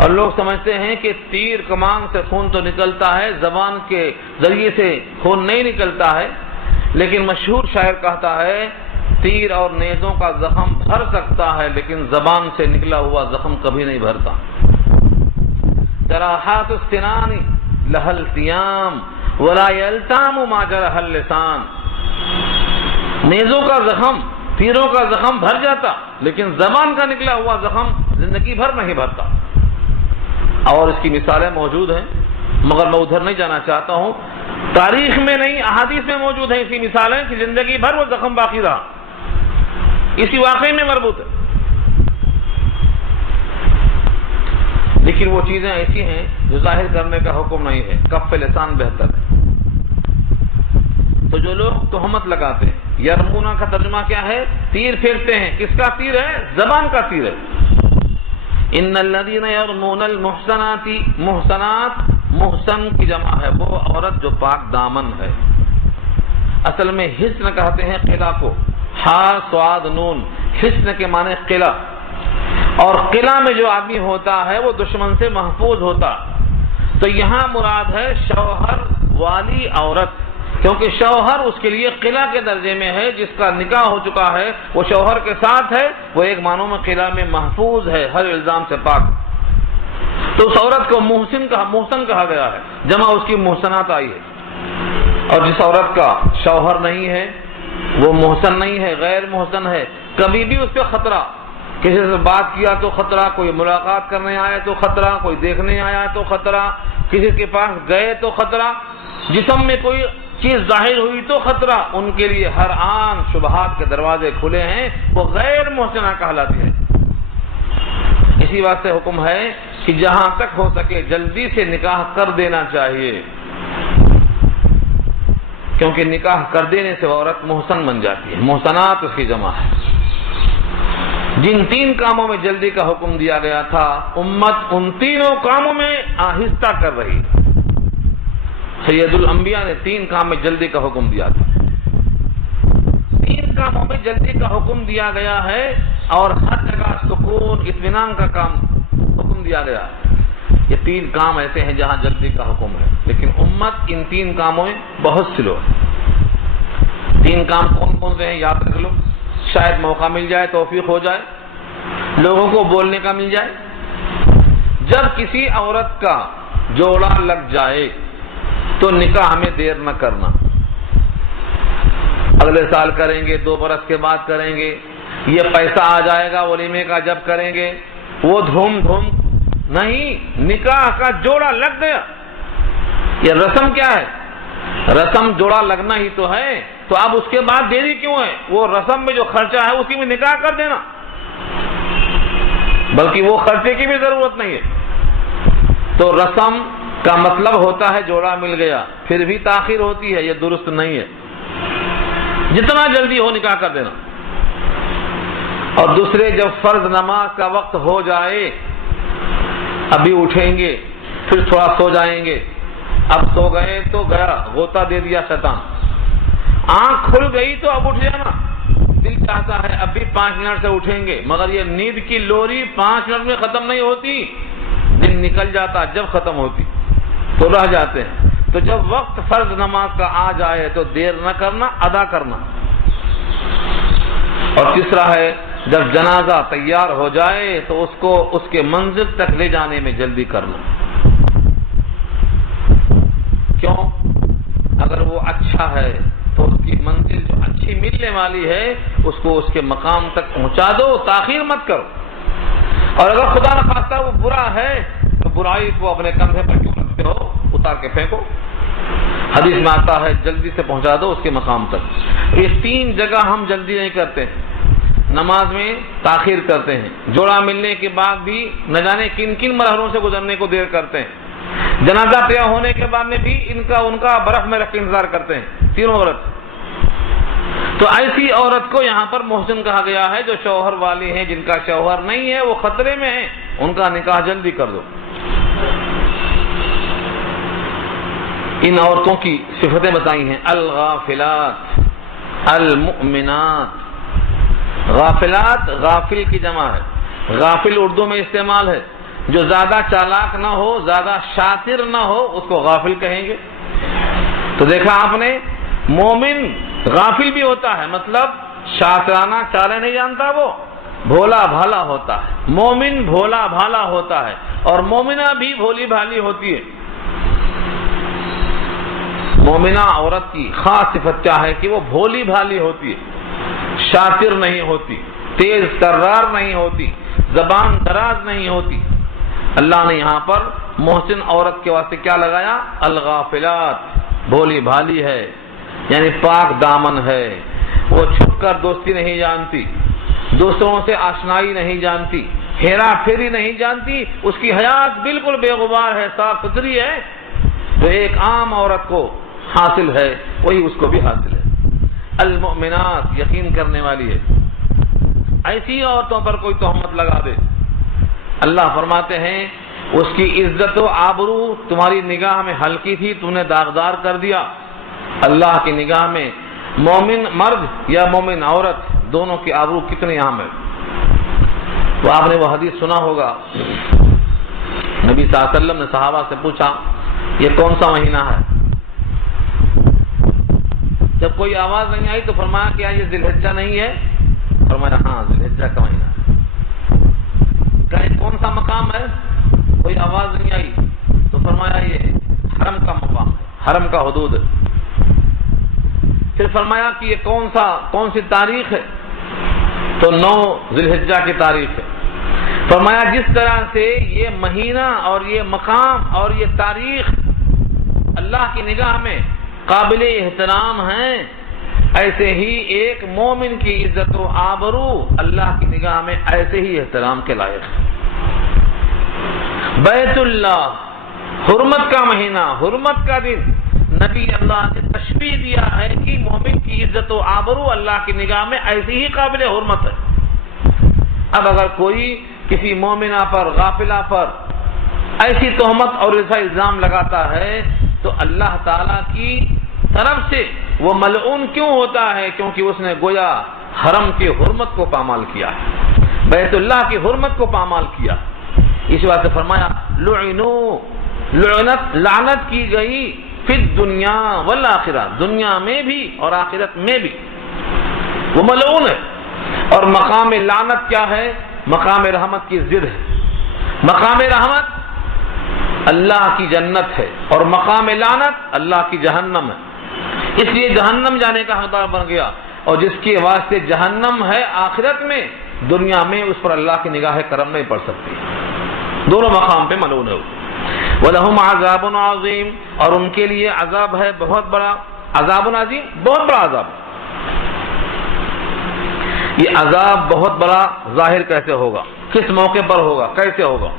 اور لوگ سمجھتے ہیں کہ تیر کمان سے خون تو نکلتا ہے، زبان کے ذریعے سے خون نہیں نکلتا ہے، لیکن مشہور شاعر کہتا ہے تیر اور نیزوں کا زخم بھر سکتا ہے لیکن زبان سے نکلا ہوا زخم کبھی نہیں بھرتا۔ جراحات السنان لها التیام ولا یلتام ما جرح اللسان، نیزوں کا زخم، تیروں کا زخم بھر جاتا لیکن زبان کا نکلا ہوا زخم زندگی بھر نہیں بھرتا۔ اور اس کی مثالیں موجود ہیں مگر میں ادھر نہیں جانا چاہتا ہوں، تاریخ میں نہیں احادیث میں موجود ہیں اسی مثالیں کہ زندگی بھر وہ زخم باقی رہا، اسی واقعے میں مربوط ہے۔ لیکن وہ چیزیں ایسی ہیں جو ظاہر کرنے کا حکم نہیں ہے، کف لسان بہتر ہے۔ تو جو لوگ تہمت لگاتے ہیں، یرمونا کا ترجمہ کیا ہے؟ تیر پھینکتے ہیں۔ کس کا تیر ہے؟ زبان کا تیر ہے۔ ان الذين يرمون المحصنات، محصنات محسن کی جمع ہے وہ عورت جو پاک دامن ہے. اصل میں حسن کہتے ہیں قلعہ کو، ہا صاد نون، حسن کے معنی قلعہ. اور قلعہ میں جو آدمی ہوتا ہے وہ دشمن سے محفوظ ہوتا. تو یہاں مراد ہے شوہر والی عورت، کیونکہ شوہر اس کے لیے قلعہ کے درجے میں ہے. جس کا نکاح ہو چکا ہے وہ شوہر کے ساتھ ہے، وہ ایک معنوں میں قلعہ میں محفوظ ہے، ہر الزام سے پاک. تو اس عورت کو محسن کہا گیا ہے، جمع اس کی محسنات آئی ہے. اور جس عورت کا شوہر نہیں ہے وہ محسن نہیں ہے، غیر محسن ہے. کبھی بھی اس پہ خطرہ، کسی سے بات کیا تو خطرہ، کوئی ملاقات کرنے آیا تو خطرہ، کوئی دیکھنے آیا تو خطرہ، کسی کے پاس گئے تو خطرہ، جسم میں کوئی چیز ظاہر ہوئی تو خطرہ. ان کے لیے ہر آن شبہات کے دروازے کھلے ہیں، وہ غیر محسنہ کہلاتی ہے. اسی بات سے حکم ہے کہ جہاں تک ہو سکے جلدی سے نکاح کر دینا چاہیے، کیونکہ نکاح کر دینے سے عورت محسن بن جاتی ہے. محسنات اس کی جمع ہے. جن 3 کاموں میں جلدی کا حکم دیا گیا تھا، امت ان تینوں کاموں میں آہستہ کر رہی. سید الانبیاء نے 3 کام میں جلدی کا حکم دیا تھا. 3 کاموں میں جلدی کا حکم دیا گیا ہے، اور ہر جگہ سکون اطمینان کا کام حکم دیا گیا. یہ 3 کام ایسے ہیں جہاں جلدی کا حکم ہے، لیکن امت ان 3 کاموں میں بہت سلو ہے. 3 کام کون کون سے ہیں یاد رکھ لو، شاید موقع مل جائے، توفیق ہو جائے، لوگوں کو بولنے کا مل جائے. جب کسی عورت کا جوڑا لگ جائے تو نکاح میں دیر نہ کرنا. اگلے سال کریں گے، 2 برس کے بعد کریں گے، یہ پیسہ آ جائے گا ولیمے کا جب کریں گے، وہ دھوم نہیں. نکاح کا جوڑا لگ گیا. یہ رسم کیا ہے؟ رسم جوڑا لگنا ہی تو ہے. تو اب اس کے بعد دیری کیوں ہے؟ وہ رسم میں جو خرچہ ہے اسی میں نکاح کر دینا، بلکہ وہ خرچے کی بھی ضرورت نہیں ہے. تو رسم کا مطلب ہوتا ہے جوڑا مل گیا، پھر بھی تاخیر ہوتی ہے، یہ درست نہیں ہے. جتنا جلدی ہو نکاح کر دینا. اور دوسرے، جب فرض نماز کا وقت ہو جائے، ابھی اٹھیں گے پھر تھوڑا سو جائیں گے، اب سو گئے تو گیا، غوطہ دے دیا شیطان. آنکھ کھل گئی تو اب اٹھ جانا. دل چاہتا ہے اب بھی 5 منٹ سے اٹھیں گے، مگر یہ نیند کی لوری 5 منٹ میں ختم نہیں ہوتی. دن نکل جاتا، جب ختم ہوتی تو رہ جاتے ہیں. تو جب وقت فرض نماز کا آ جائے تو دیر نہ کرنا، ادا کرنا. اور تیسرا ہے، جب جنازہ تیار ہو جائے تو اس کو اس کے منزل تک لے جانے میں جلدی کرنا. کیوں؟ اگر وہ اچھا ہے تو اس کی منزل جو اچھی ملنے والی ہے اس کو اس کے مقام تک پہنچا دو، تاخیر مت کرو. اور اگر خدا نہ خواستہ وہ برا ہے تو برائی کو اپنے کندھے پر کیوں رکھتے ہو، اتار کے پھینکو. حدیث میں آتا ہے جلدی سے پہنچا دو اس کے مقام تک. یہ 3 جگہ ہم جلدی نہیں کرتے. نماز میں تاخیر کرتے ہیں، جوڑا ملنے کے بعد بھی نہ جانے کن کن مرحلوں سے گزرنے کو دیر کرتے ہیں، جنازہ طے ہونے کے بعد میں بھی ان کا برف میں رکھ کے انتظار کرتے ہیں. 3 عورت. تو ایسی عورت کو یہاں پر محسن کہا گیا ہے جو شوہر والی ہیں. جن کا شوہر نہیں ہے، وہ خطرے میں ہیں، ان کا نکاح جلدی کر دو. ان عورتوں کی صفتیں بتائی ہیں: الغافلات، المؤمنات. غافلات غافل کی جمع ہے. غافل اردو میں استعمال ہے، جو زیادہ چالاک نہ ہو، زیادہ شاطر نہ ہو، اس کو غافل کہیں گے. تو دیکھا آپ نے، مومن غافل بھی ہوتا ہے، مطلب شاطرانہ چالیں نہیں جانتا، وہ بھولا بھالا ہوتا ہے. مومن بھولا بھالا ہوتا ہے، اور مومنہ بھی بھولی بھالی ہوتی ہے. مومنہ عورت کی خاص صفت کیا ہے کہ وہ بھولی بھالی ہوتی ہے، شاطر نہیں ہوتی، تیز ترار نہیں ہوتی، زبان دراز نہیں ہوتی. اللہ نے یہاں پر محسن عورت کے واسطے کیا لگایا؟ الغافلات. بھولی بھالی ہے، یعنی پاک دامن ہے. وہ چھپ کر دوستی نہیں جانتی، دوسروں سے آشنائی نہیں جانتی، ہیرا پھیری نہیں جانتی. اس کی حیات بالکل بے غبار ہے، صاف ستھری ہے. تو ایک عام عورت کو حاصل ہے وہی اس کو بھی حاصل ہے. المؤمنات، یقین کرنے والی ہے. ایسی عورتوں پر کوئی تہمت لگا دے، اللہ فرماتے ہیں اس کی عزت و آبرو تمہاری نگاہ میں ہلکی تھی، تم نے داغدار کر دیا۔ اللہ کی نگاہ میں مومن مرد یا مومن عورت دونوں کی آبرو کتنی اہم ہے۔ تو آپ نے وہ حدیث سنا ہوگا، نبی صلی اللہ علیہ وسلم نے صحابہ سے پوچھا یہ کون سا مہینہ ہے؟ جب کوئی آواز نہیں آئی تو فرمایا کیا یہ ذی الحجہ نہیں ہے؟ فرمایا ہاں ذی الحجہ کا مہینہ ہے۔ کہا یہ کون سا مقام ہے؟ کوئی آواز نہیں آئی تو فرمایا یہ حرم کا مقام ہے، حرم کا حدود ہے۔ پھر فرمایا کہ یہ کون سی تاریخ ہے؟ تو 9 ذی الحجہ کی تاریخ ہے۔ فرمایا جس طرح سے یہ مہینہ اور یہ مقام اور یہ تاریخ اللہ کی نگاہ میں قابل احترام ہیں، ایسے ہی ایک مومن کی عزت و آبرو اللہ کی نگاہ میں ایسے ہی احترام کے لائق ہے۔ بیت اللہ حرمت کا مہینہ، حرمت کا دن، نبی اللہ نے تشبیہ دیا ہے کہ مومن کی عزت و آبرو اللہ کی نگاہ میں ایسی ہی قابل حرمت ہے۔ اب اگر کوئی کسی مومنہ پر، غافلہ پر ایسی تہمت اور ایسا الزام لگاتا ہے تو اللہ تعالیٰ کی طرف سے وہ ملعون کیوں ہوتا ہے؟ کیونکہ اس نے گویا حرم کی حرمت کو پامال کیا ہے، بیت اللہ کی حرمت کو پامال کیا۔ اس واسطے فرمایا لعنت کی گئی فی الدنیا والآخرہ، دنیا میں بھی اور آخرت میں بھی وہ ملعون ہے۔ اور مقام لعنت کیا ہے؟ مقام رحمت کی ضد ہے۔ مقام رحمت اللہ کی جنت ہے اور مقام لعنت اللہ کی جہنم ہے، اس لیے جہنم جانے کا حقدار بن گیا، اور جس کے واسطے جہنم ہے آخرت میں، دنیا میں اس پر اللہ کی نگاہ کرم نہیں پڑ سکتی، دونوں مقام پہ ملعون ہے۔ وَلَهُمْ عَذَابٌ عَظِيمٌ، اور ان کے لیے عذاب ہے بہت بڑا، عذاب عظیم، بہت بڑا عذاب۔ یہ عذاب بہت بڑا ظاہر کیسے ہوگا؟ کس موقع پر ہوگا؟ کیسے ہوگا؟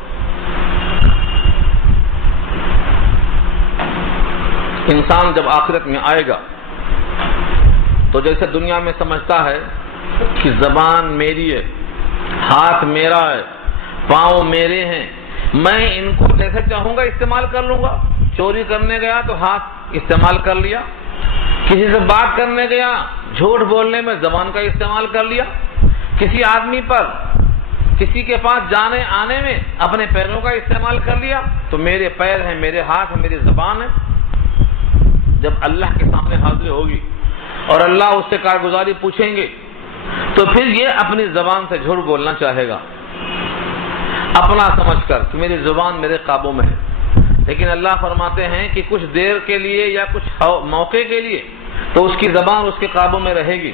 انسان جب آخرت میں آئے گا تو جیسے دنیا میں سمجھتا ہے کہ زبان میری ہے، ہاتھ میرا ہے، پاؤں میرے ہیں، میں ان کو جیسے چاہوں گا استعمال کر لوں گا۔ چوری کرنے گیا تو ہاتھ استعمال کر لیا، کسی سے بات کرنے گیا جھوٹ بولنے میں زبان کا استعمال کر لیا، کسی آدمی پر کسی کے پاس جانے آنے میں اپنے پیروں کا استعمال کر لیا۔ تو میرے پیر ہیں، میرے ہاتھ ہیں، میری زبان ہے۔ جب اللہ کے سامنے حاضر ہوگی اور اللہ اس سے کارگزاری پوچھیں گے تو پھر یہ اپنی زبان سے جھوٹ بولنا چاہے گا، اپنا سمجھ کر کہ میری زبان میرے قابو میں ہے۔ لیکن اللہ فرماتے ہیں کہ کچھ دیر کے لیے یا کچھ موقع کے لیے تو اس کی زبان اس کے قابو میں رہے گی،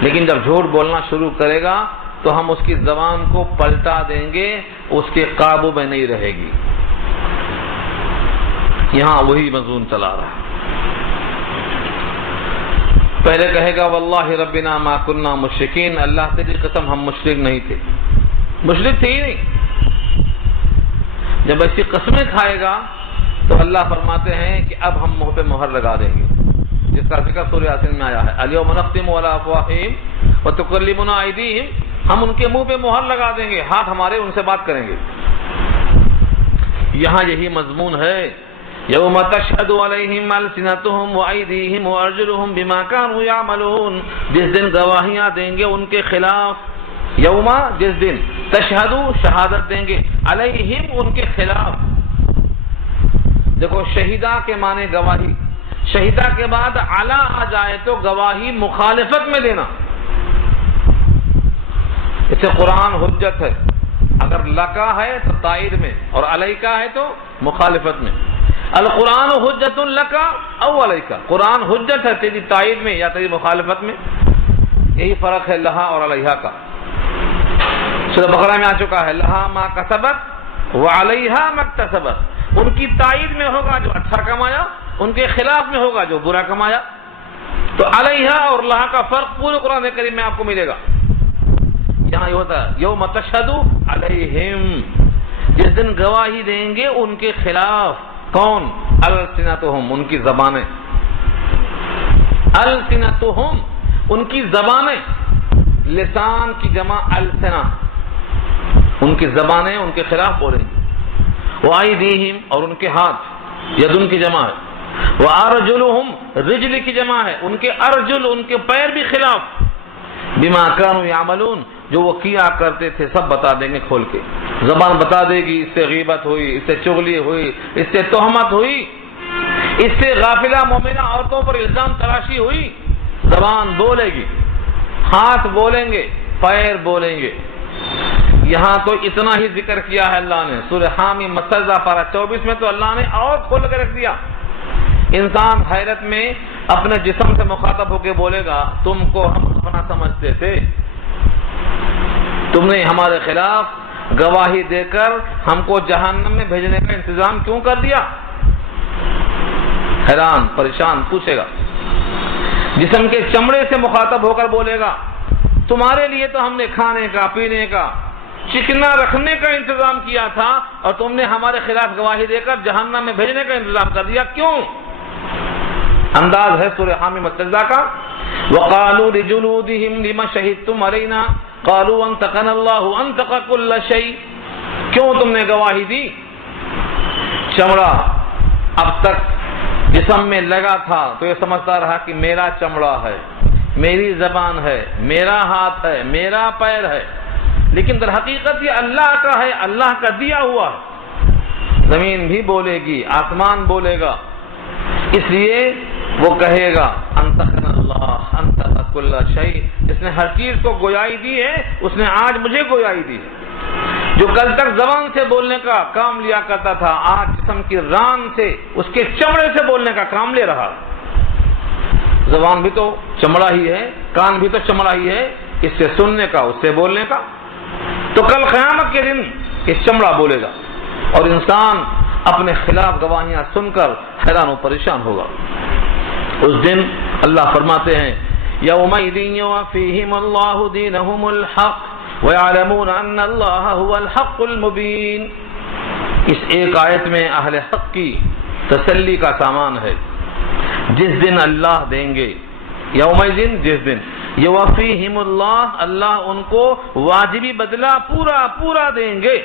لیکن جب جھوٹ بولنا شروع کرے گا تو ہم اس کی زبان کو پلٹا دیں گے، اس کے قابو میں نہیں رہے گی۔ یہاں وہی مضمون چلا رہا ہے۔ پہلے کہے گا واللہ ربنا ما کننا مشرکین، اللہ تیری قسم ہم مشرک نہیں تھے، مشرک تھے ہی نہیں۔ جب ایسی قسمیں کھائے گا تو اللہ فرماتے ہیں کہ اب ہم منہ پہ مہر لگا دیں گے، جس کا ذکر سورہ یاسین میں آیا ہے، الیوم نختم علی افواہہم وتکلمنا ایدیہم، ہم ان کے منہ پہ مہر لگا دیں گے، ہاتھ ہمارے ان سے بات کریں گے۔ یہاں یہی مضمون ہے، یوم تشہد علیہم السنتہم وایدیہم وارجلہم بما کانوا یعملون، جس دن گواہیاں دیں گے ان کے خلاف، یوم جس دن، تشہد شہادت دیں گے، علیہم ان کے خلاف۔ دیکھو شہیدہ کے معنی گواہی، شہیدہ کے بعد علی آ جائے تو گواہی مخالفت میں دینا، اسے قرآن حجت ہے، اگر لکا ہے تو تائید میں اور علیکا ہے تو مخالفت میں۔ القرآن حجت لکا او علیکا، قرآن حجت ہے تیری تائید میں یا تیری مخالفت میں، یہی فرق ہے لہا اور علیہا کا۔ سورہ بقرہ میں آ چکا ہے، لہا ما کسبت وعلیہا ما اکتسبت، ان کی تائید میں ہوگا جو اچھا کمایا، ان کے خلاف میں ہوگا جو برا کمایا۔ تو علیہا اور لہا کا فرق پورے قرآن کریم میں آپ کو ملے گا۔ یہاں یہ ہوتا ہے یوم تشہد علیہم، جس دن گواہی دیں گے ان کے خلاف، کون؟ السنتہم، ان کی زبانیں، السنتہم ان کی زبانیں، لسان کی جمع السنہ، ان کی زبانیں ان کے خلاف بولیں گی، وَأَيْدِيهِمْ اور ان کے ہاتھ، یدن کی جمع ہے، وَأَرْجُلُهُمْ رجل کی جمع ہے، ان کے ارجل، ان کے پیر بھی خلاف، بِمَا كَانُوا يَعْمَلُونَ جو وہ کیا کرتے تھے سب بتا دیں گے کھول کے۔ زبان بتا دے گی اس سے غیبت ہوئی، اس سے چغلی ہوئی، اس سے تہمت ہوئی، اس سے غافلہ مومنہ عورتوں پر الزام تراشی ہوئی، زبان بولے گی، ہاتھ بولیں گے، پیر بولیں گے۔ یہاں تو اتنا ہی ذکر کیا ہے اللہ نے، سورہ حامیم مستضع پارہ 24 میں تو اللہ نے اور کھول کر رکھ دیا۔ انسان حیرت میں اپنے جسم سے مخاطب ہو کے بولے گا تم کو ہم اپنا سمجھتے تھے، تم نے ہمارے خلاف گواہی دے کر ہم کو جہنم میں بھیجنے کا انتظام کیوں کر دیا؟ حیران پریشان پوچھے گا۔ جسم کے چمڑے سے مخاطب ہو کر بولے گا تمہارے لیے تو ہم نے کھانے کا، پینے کا، چکنا رکھنے کا انتظام کیا تھا اور تم نے ہمارے خلاف گواہی دے کر جہنم میں بھیجنے کا انتظام کر دیا، کیوں؟ انداز ہے سورہ حامیم مستضع کا۔ وَقَالُوا لِجُلُودِهِمْ لِمَ شَهِدتُّمْ عَلَيْنَا قَالُوا أَنطَقَنَا اللَّهُ أَنطَقَ كُلَّ شَيْءٍ کیوں تم نے گواہی دی؟ چمڑا اب تک جسم میں لگا تھا تو یہ سمجھتا رہا کہ میرا چمڑا ہے، میری زبان ہے، میرا ہاتھ ہے، میرا پیر ہے، لیکن در حقیقت یہ اللہ کا ہے، اللہ کا دیا ہوا ہے۔ زمین بھی بولے گی، آسمان بولے گا، اس لیے وہ کہے گا انطقنا اللہ انطق کل شیء، جس نے ہر چیز کو گویائی دی ہے اس نے آج مجھے گویائی دی ہے۔ جو کل تک زبان سے بولنے کا کام لیا کرتا تھا آج جسم کی ران سے، اس کے چمڑے سے بولنے کا کام لے رہا۔ زبان بھی تو چمڑا ہی ہے، کان بھی تو چمڑا ہی ہے، اس سے سننے کا، اس سے بولنے کا۔ تو کل قیامت کے دن یہ چمڑا بولے گا اور انسان اپنے خلاف گواہیاں سن کر حیران و پریشان ہوگا۔ اس دن اللہ فرماتے ہیں یومئذ یوفیہم اللہ دینہم الحق ویعلمون ان اللہ هو الحق المبین۔ اس ایک آیت میں اہل حق کی تسلی کا سامان ہے۔ جس دن اللہ دیں گے، یومئذ جس دن، یوفیہم اللہ اللہ ان کو واجبی بدلہ پورا پورا دیں گے۔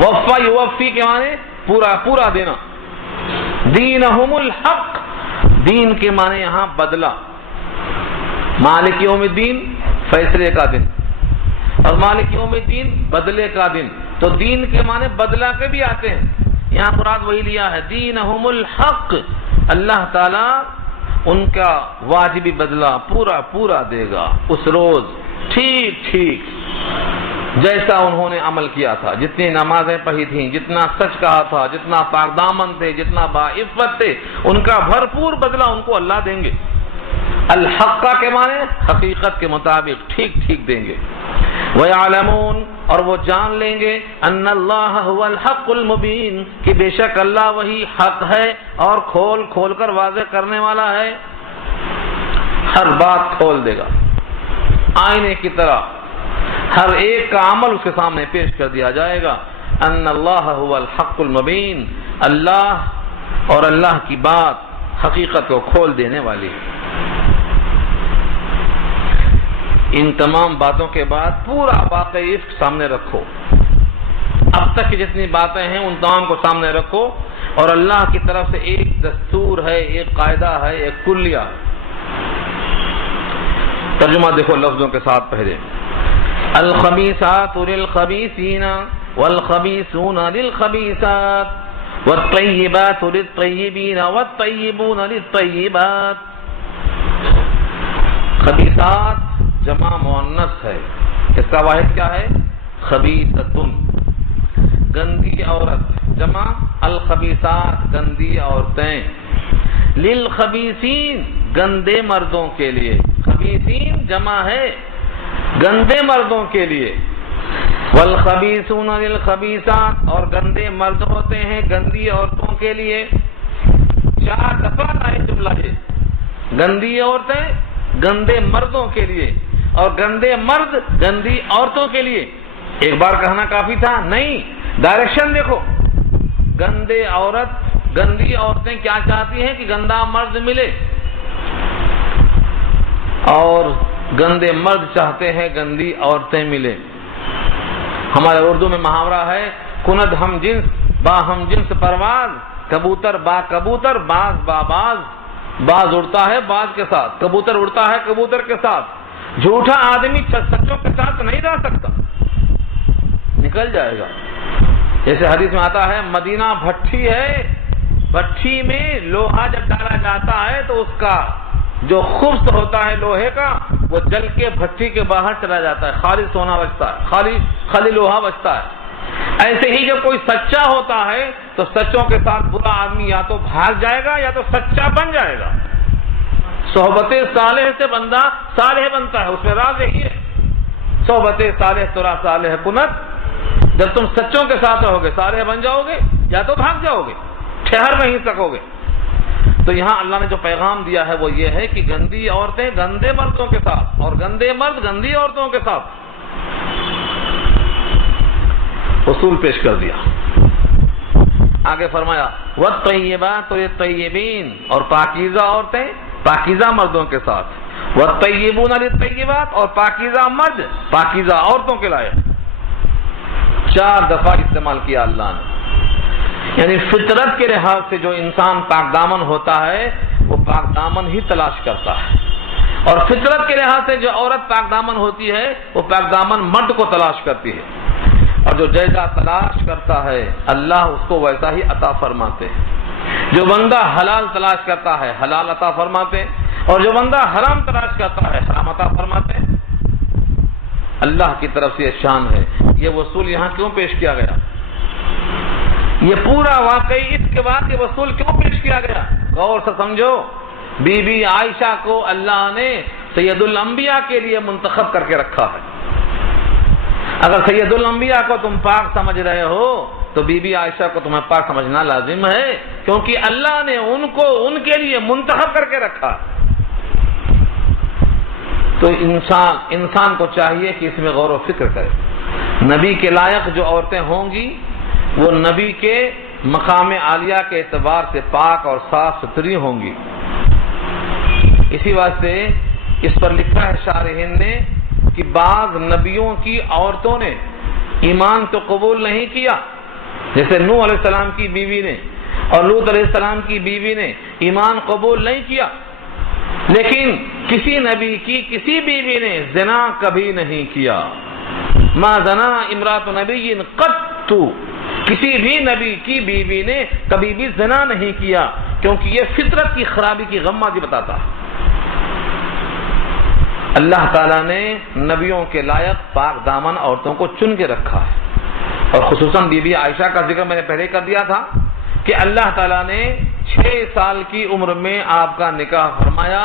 وفا یوفی کے معنی پورا پورا دینا، دینہم الحق، دین کے معنی یہاں بدلہ، مالک یوم الدین فیصلے کا دن اور مالک یوم الدین بدلے کا دن، تو دین کے معنی بدلہ کے بھی آتے ہیں، یہاں مراد وہی لیا ہے دینہم الحق، اللہ تعالی ان کا واجبی بدلہ پورا پورا دے گا اس روز، ٹھیک ٹھیک جیسا انہوں نے عمل کیا تھا، جتنی نمازیں پڑھی تھیں، جتنا سچ کہا تھا، جتنا پاک دامن تھے، جتنا باعفت تھے، ان کا بھرپور بدلہ ان کو اللہ دیں گے۔ الحق کے معنی حقیقت کے مطابق ٹھیک ٹھیک دیں گے۔ وَيَعْلَمُونَ اور وہ جان لیں گے ان اللہ هو الحق المبین کہ بے شک اللہ وہی حق ہے اور کھول کھول کر واضح کرنے والا ہے، ہر بات کھول دے گا، آئینے کی طرح ہر ایک کا عمل اس کے سامنے پیش کر دیا جائے گا۔ ان اللہ هو الحق المبین، اللہ اور اللہ کی بات حقیقت کو کھول دینے والی ہے۔ ان تمام باتوں کے بعد پورا واقعہ عفق سامنے رکھو، اب تک کی جتنی باتیں ہیں ان تمام کو سامنے رکھو، اور اللہ کی طرف سے ایک دستور ہے، ایک قاعدہ ہے، ایک کلیہ۔ ترجمہ دیکھو لفظوں کے ساتھ پہلے، الخبیثات للخبیثین والخبیثون للخبیثات والطیبات للطیبین والطیبون للطیبات۔ خبیثات جمع مؤنث ہے، اس کا واحد کیا ہے؟ خبیثتن، گندی عورت، جمع الخبیثات، گندی عورتیں، للخبیثین گندے مردوں کے لیے، خبیثین جمع ہے گندے مردوں کے لیے، والخبیثون للخبیثات اور گندے مرد ہوتے ہیں گندی عورتوں کے لیے۔ 4 دفعہ آئے جملہ ہے، گندی عورتیں گندے مردوں کے لیے اور گندے مرد گندی عورتوں کے لیے۔ ایک بار کہنا کافی تھا؟ نہیں، ڈائریکشن دیکھو، گندے عورت، گندی عورتیں کیا چاہتی ہیں کہ گندا مرد ملے، اور گندے مرد چاہتے ہیں گندی عورتیں ملے۔ ہمارے اردو میں محاورہ ہے کند ہم جنس با ہم جنس پرواز، کبوتر با کبوتر باز با باز، باز اڑتا ہے باز کے ساتھ، کبوتر اڑتا ہے کبوتر کے ساتھ۔ جھوٹا آدمی سچوں کے ساتھ نہیں رہ سکتا، نکل جائے گا۔ جیسے حدیث میں آتا ہے مدینہ بھٹی ہے، بھٹی میں لوہا جب ڈالا جاتا ہے تو اس کا جو خبز ہوتا ہے لوہے کا وہ جل کے بھٹی کے باہر چلا جاتا ہے، خالی سونا بچتا ہے، خالی لوہا بچتا ہے۔ ایسے ہی جب کوئی سچا ہوتا ہے تو سچوں کے ساتھ برا آدمی یا تو بھاگ جائے گا یا تو سچا بن جائے گا۔ صحبت صالح سے بندہ صالح بنتا ہے، اس میں راز یہی ہے، صحبت صالح ترا صالح کنت، جب تم سچوں کے ساتھ رہو گے صالح بن جاؤ گے یا تو بھاگ جاؤ گے، ٹھہر نہیں سکو گے۔ تو یہاں اللہ نے جو پیغام دیا ہے وہ یہ ہے کہ گندی عورتیں گندے مردوں کے ساتھ اور گندے مرد گندی عورتوں کے ساتھ، اصول پیش کر دیا۔ آگے فرمایا والطیبات للطیبین، اور پاکیزہ عورتیں پاکیزہ مردوں کے ساتھ، والطیبون للطیبات، اور پاکیزہ مرد پاکیزہ عورتوں کے لائق۔ 4 دفعہ استعمال کیا اللہ نے، یعنی فطرت کے لحاظ سے جو انسان پاک دامن ہوتا ہے وہ پاک دامن ہی تلاش کرتا ہے، اور فطرت کے لحاظ سے جو عورت پاک دامن ہوتی ہے وہ پاک دامن مرد کو تلاش کرتی ہے، اور جو جیسا تلاش کرتا ہے اللہ اس کو ویسا ہی عطا فرماتے ہیں۔ جو بندہ حلال تلاش کرتا ہے حلال عطا فرماتے، اور جو بندہ حرام تلاش کرتا ہے حرام عطا فرماتے۔ اللہ کی طرف سے یہ شان ہے۔ یہ وصول یہاں کیوں پیش کیا گیا؟ یہ پورا واقعی اس کے بعد یہ وصول کیوں پیش کیا گیا؟ غور سے سمجھو۔ بی بی عائشہ کو اللہ نے سید الانبیاء کے لیے منتخب کر کے رکھا ہے۔ اگر سید الانبیاء کو تم پاک سمجھ رہے ہو تو بی بی عائشہ کو تمہیں پاک سمجھنا لازم ہے، کیونکہ اللہ نے ان کو ان کے لیے منتخب کر کے رکھا۔ تو انسان کو چاہیے کہ اس میں غور و فکر کرے۔ نبی کے لائق جو عورتیں ہوں گی وہ نبی کے مقام عالیہ کے اعتبار سے پاک اور صاف ستھری ہوں گی۔ اسی واسطے اس پر لکھا ہے شارحین نے کہ بعض نبیوں کی عورتوں نے ایمان تو قبول نہیں کیا، جیسے نوح علیہ السلام کی بیوی نے اور لوط علیہ السلام کی بیوی نے ایمان قبول نہیں کیا، لیکن کسی نبی کی کسی بیوی نے زنا کبھی نہیں کیا۔ ما زنا امرات نبی قط، کسی بھی نبی کی بیوی نے کبھی بھی زنا نہیں کیا، کیونکہ یہ فطرت کی خرابی کی غمازی بتاتا ہے۔ اللہ تعالیٰ نے نبیوں کے لائق پاک دامن عورتوں کو چن کے رکھا ہے، اور خصوصاً بی بی عائشہ کا ذکر میں نے پہلے کر دیا تھا کہ اللہ تعالیٰ نے 6 سال کی عمر میں آپ کا نکاح فرمایا،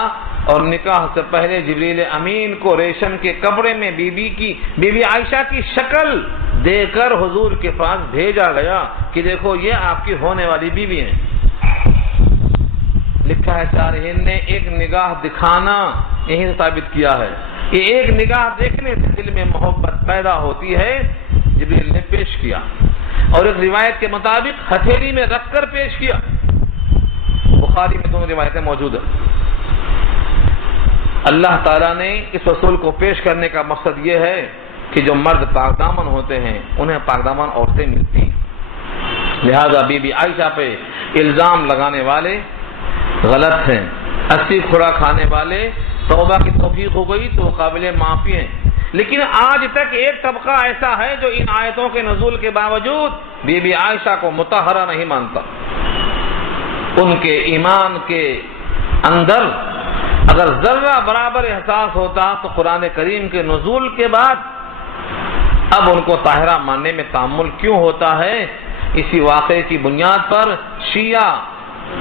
اور نکاح سے پہلے جبریل امین کو ریشم کے کپڑے میں بی بی عائشہ کی شکل دے کر حضور کے پاس بھیجا گیا کہ دیکھو یہ آپ کی ہونے والی بیوی ہیں۔ لکھا ہے شارحین نے ایک نگاہ دکھانا یہی ثابت کیا ہے کہ ایک نگاہ دیکھنے سے دل میں محبت پیدا ہوتی ہے۔ جبریل نے پیش کیا، اور ایک روایت کے مطابق ہتھیلی میں رکھ کر پیش کیا۔ بخاری میں دونوں روایتیں موجود ہیں۔ اللہ تعالیٰ نے اس رسول کو پیش کرنے کا مقصد یہ ہے کہ جو مرد پاک دامن ہوتے ہیں انہیں پاک دامن عورتیں ملتی ہیں، لہذا بی بی عائشہ پہ الزام لگانے والے غلط ہیں۔ 80 کھڑا کھانے والے توبہ کی توفیق ہو گئی تو قابل معافی ہیں، لیکن آج تک ایک طبقہ ایسا ہے جو ان آیتوں کے نزول کے باوجود بی بی عائشہ کو مطہرہ نہیں مانتا۔ ان کے ایمان کے اندر اگر ذرہ برابر احساس ہوتا تو قرآن کریم کے نزول کے بعد اب ان کو طاہرہ ماننے میں تعمل کیوں ہوتا ہے؟ اسی واقعے کی بنیاد پر شیعہ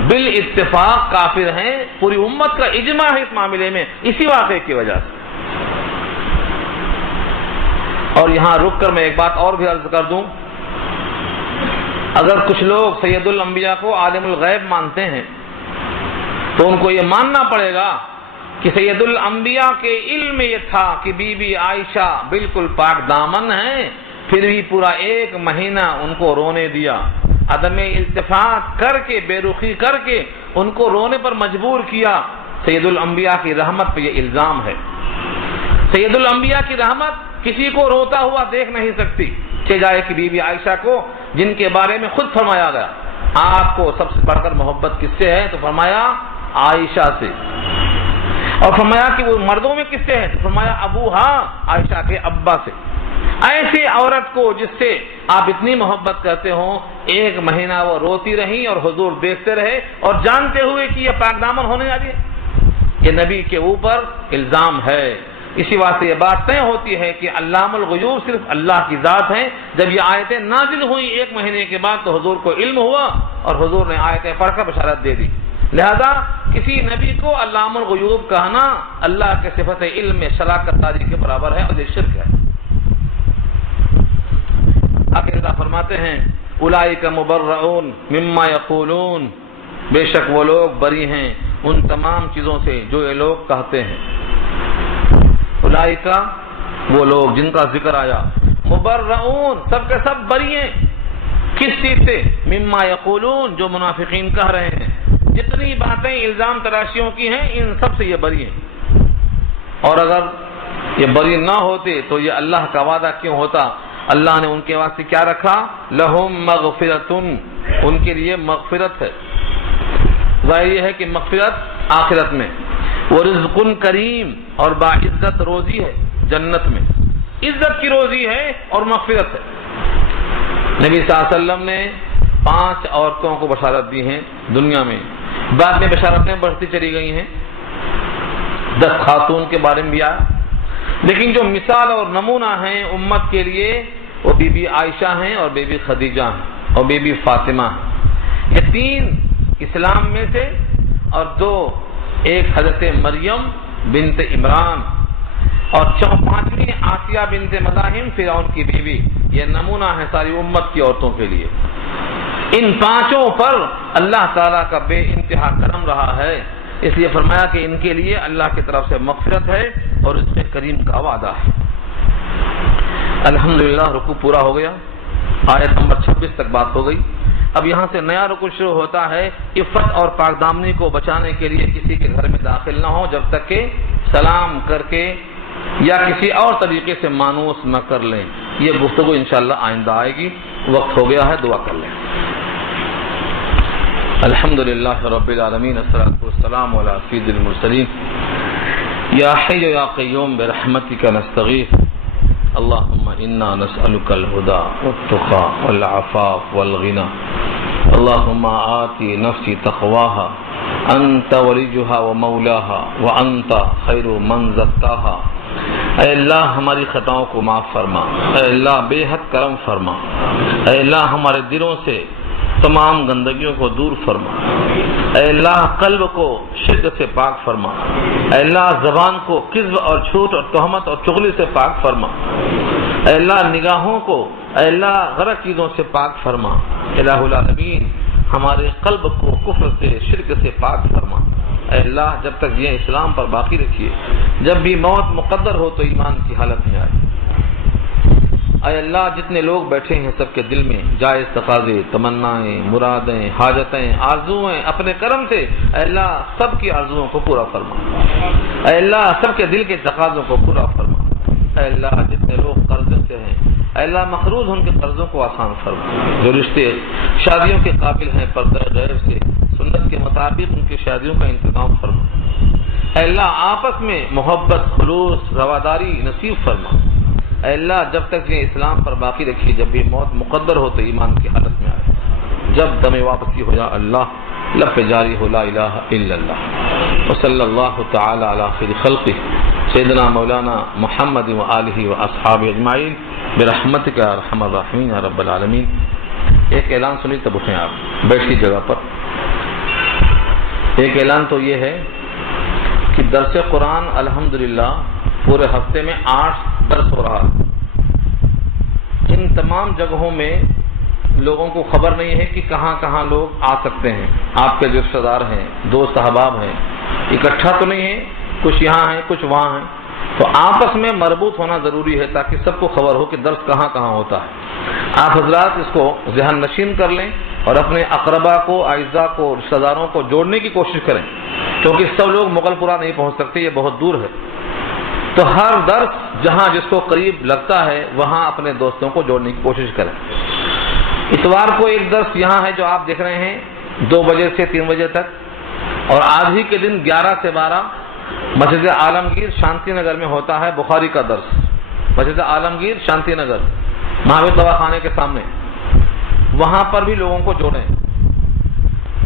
بالاتفاق کافر ہیں، پوری امت کا اجماع ہے اس معاملے میں، اسی واقعے کی وجہ سے۔ اور یہاں رک کر میں ایک بات اور بھی عرض کر دوں، اگر کچھ لوگ سید الانبیاء کو عالم الغیب مانتے ہیں تو ان کو یہ ماننا پڑے گا کہ سید الانبیاء کے علم میں یہ تھا کہ بی بی عائشہ بالکل پاک دامن ہیں، پھر بھی پورا 1 مہینہ ان کو رونے دیا، عدم التفات کر کے بے رخی کر کے ان کو رونے پر مجبور کیا۔ سید الانبیاء کی رحمت پہ یہ الزام ہے۔ سید الانبیاء کی رحمت کسی کو روتا ہوا دیکھ نہیں سکتی، چہ جائے کہ بی بی عائشہ کو جن کے بارے میں خود فرمایا گیا آپ کو سب سے بڑھ کر محبت کس سے ہے؟ تو فرمایا عائشہ سے. اور فرمایا کہ وہ مردوں میں کس سے ہے؟ تو فرمایا ابوہا، عائشہ کے ابا سے. ایسی عورت کو جس سے آپ اتنی محبت کرتے ہوں، ایک مہینہ وہ روتی رہی اور حضور دیکھتے رہے اور جانتے ہوئے کہ یہ پاک دامن ہونے والی ہے، یہ نبی کے اوپر الزام ہے. اسی واسطے یہ بات طے ہوتی ہے کہ علام الغیوب صرف اللہ کی ذات ہے. جب یہ آیتیں نازل ہوئی ایک مہینے کے بعد تو حضور کو علم ہوا اور حضور نے آیتیں پڑھ کر بشارت دے دی. لہذا کسی نبی کو علام الغیوب کہنا اللہ کے صفت علم میں شراکت داری کے برابر ہے اور یہ شرک ہے. آگے اللہ فرماتے ہیں اولئک مبرؤون مما یقولون، بے شک وہ لوگ بری ہیں ان تمام چیزوں سے جو یہ لوگ کہتے ہیں. اولئک وہ لوگ جن کا ذکر آیا، مبرؤون سب کے سب بری ہیں. کس چیز سے؟ مما یقولون، جو منافقین کہہ رہے ہیں. جتنی باتیں الزام تراشیوں کی ہیں ان سب سے یہ بری ہیں. اور اگر یہ بری نہ ہوتے تو یہ اللہ کا وعدہ کیوں ہوتا؟ اللہ نے ان کے واسطے کیا رکھا؟ لہم مغفرتن، ان کے لیے مغفرت ہے. ظاہر یہ ہے کہ مغفرت آخرت میں، ورزق کریم، اور باعزت روزی ہے جنت میں. عزت کی روزی ہے اور مغفرت ہے. نبی صلی اللہ علیہ وسلم نے 5 عورتوں کو بشارت دی ہیں دنیا میں، بعد میں بشارتیں بڑھتی چلی گئی ہیں. 10 خاتون کے بارے میں بھی آیا، لیکن جو مثال اور نمونہ ہیں امت کے لیے وہ بی بی عائشہ ہیں اور بی بی خدیجہ ہیں اور بی بی فاطمہ ہیں. یہ 3 اسلام میں سے اور 2 ایک حضرت مریم بنت عمران اور 5ویں آسیہ بنت مزاحم فرعون کی بیوی. یہ نمونہ ہے ساری امت کی عورتوں کے لیے. ان 5 پر اللہ تعالیٰ کا بے انتہا کرم رہا ہے، اس لیے فرمایا کہ ان کے لیے اللہ کی طرف سے مغفرت ہے اور اس میں کریم کا وعدہ ہے. الحمدللہ رکوع پورا ہو گیا، آیت نمبر 26 تک بات ہو گئی. اب یہاں سے نیا رکوع شروع ہوتا ہے. عفت اور پاک دامنی کو بچانے کے لیے کسی کے گھر میں داخل نہ ہو جب تک کہ سلام کر کے یا کسی اور طریقے سے مانوس نہ کر لیں. یہ گفتگو انشاءاللہ آئندہ آئے گی. وقت ہو گیا ہے، دعا کر لیں. الحمدللہ رب العالمین، الصلاۃ والسلام علی سید المرسلین. یا حی یا قیوم برحمتک نستغیث. اللهم انا نسألك الهدى والتقى والعفاف والغنى. اللهم آت نفسي تقواها انت وليها ومولاها وانت خير من زكاها. اے اللہ ہماری خطاؤں کو معاف فرما. اے اللہ بے حد کرم فرما. اے اللہ ہمارے دلوں سے تمام گندگیوں کو دور فرما. اے اللہ قلب کو شرک سے پاک فرما. اے اللہ زبان کو کذب اور جھوٹ اور تہمت اور چغلی سے پاک فرما. اے اللہ نگاہوں کو اے اللہ غلط چیزوں سے پاک فرما. الہ العالمین ہمارے قلب کو کفر سے شرک سے پاک فرما. اے اللہ جب تک یہ اسلام پر باقی رکھیے، جب بھی موت مقدر ہو تو ایمان کی حالت میں آئے. اے اللہ جتنے لوگ بیٹھے ہیں سب کے دل میں جائز تقاضے، تمنائیں، مرادیں، حاجتیں، آرزویں اپنے کرم سے اے اللہ سب کی آرزوؤں کو پورا فرما. اے اللہ سب کے دل کے تقاضوں کو پورا فرما. اے اللہ جتنے لوگ قرضے سے ہیں اے اللہ مقروض ان کے قرضوں کو آسان فرما. جو رشتے شادیوں کے قابل ہیں پردہ غیب سے سنت کے مطابق ان کی شادیوں کا انتظام فرما. اے اللہ آپس میں محبت، خلوص، رواداری نصیب فرما. اے اللہ جب تک یہ اسلام پر باقی رکھیے، جب بھی موت مقدر ہو تو ایمان کی حالت میں آئے. جب دم واپسی ہو یا اللہ لب پہ جاری ہو لا الہ الا اللہ. وصلی اللہ تعالی علی خیر خلقہ سیدنا مولانا محمد و آلہ و اصحاب اجمعین برحمتک یا ارحم الراحمین یا رب العالمین. ایک اعلان سنی تب اٹھیں آپ بیٹھ کی جگہ پر. ایک اعلان تو یہ ہے کہ درس قرآن الحمدللہ پورے ہفتے میں 8 درس ہو رہا. ان تمام جگہوں میں لوگوں کو خبر نہیں ہے کہ کہاں کہاں لوگ آ سکتے ہیں. آپ کے جو رشتہ دار ہیں، دوست احباب ہیں، اکٹھا تو نہیں ہے، کچھ یہاں ہیں کچھ وہاں ہیں، تو آپس میں مربوط ہونا ضروری ہے تاکہ سب کو خبر ہو کہ درس کہاں کہاں ہوتا ہے. آپ حضرات اس کو ذہن نشین کر لیں اور اپنے اقربا کو، اعزاء کو، رشتہ داروں کو جوڑنے کی کوشش کریں، کیونکہ سب لوگ مغل پورہ نہیں پہنچ سکتے، یہ بہت دور ہے. تو ہر درس جہاں جس کو قریب لگتا ہے وہاں اپنے دوستوں کو جوڑنے کی کوشش کریں. اتوار کو ایک درس یہاں ہے جو آپ دیکھ رہے ہیں 2 بجے سے 3 بجے تک، اور آج ہی کے دن 11 سے 12 مسجد عالمگیر شانتی نگر میں ہوتا ہے بخاری کا درس. مسجد عالمگیر شانتی نگر مہاویر دواخانے کے سامنے، وہاں پر بھی لوگوں کو جوڑیں.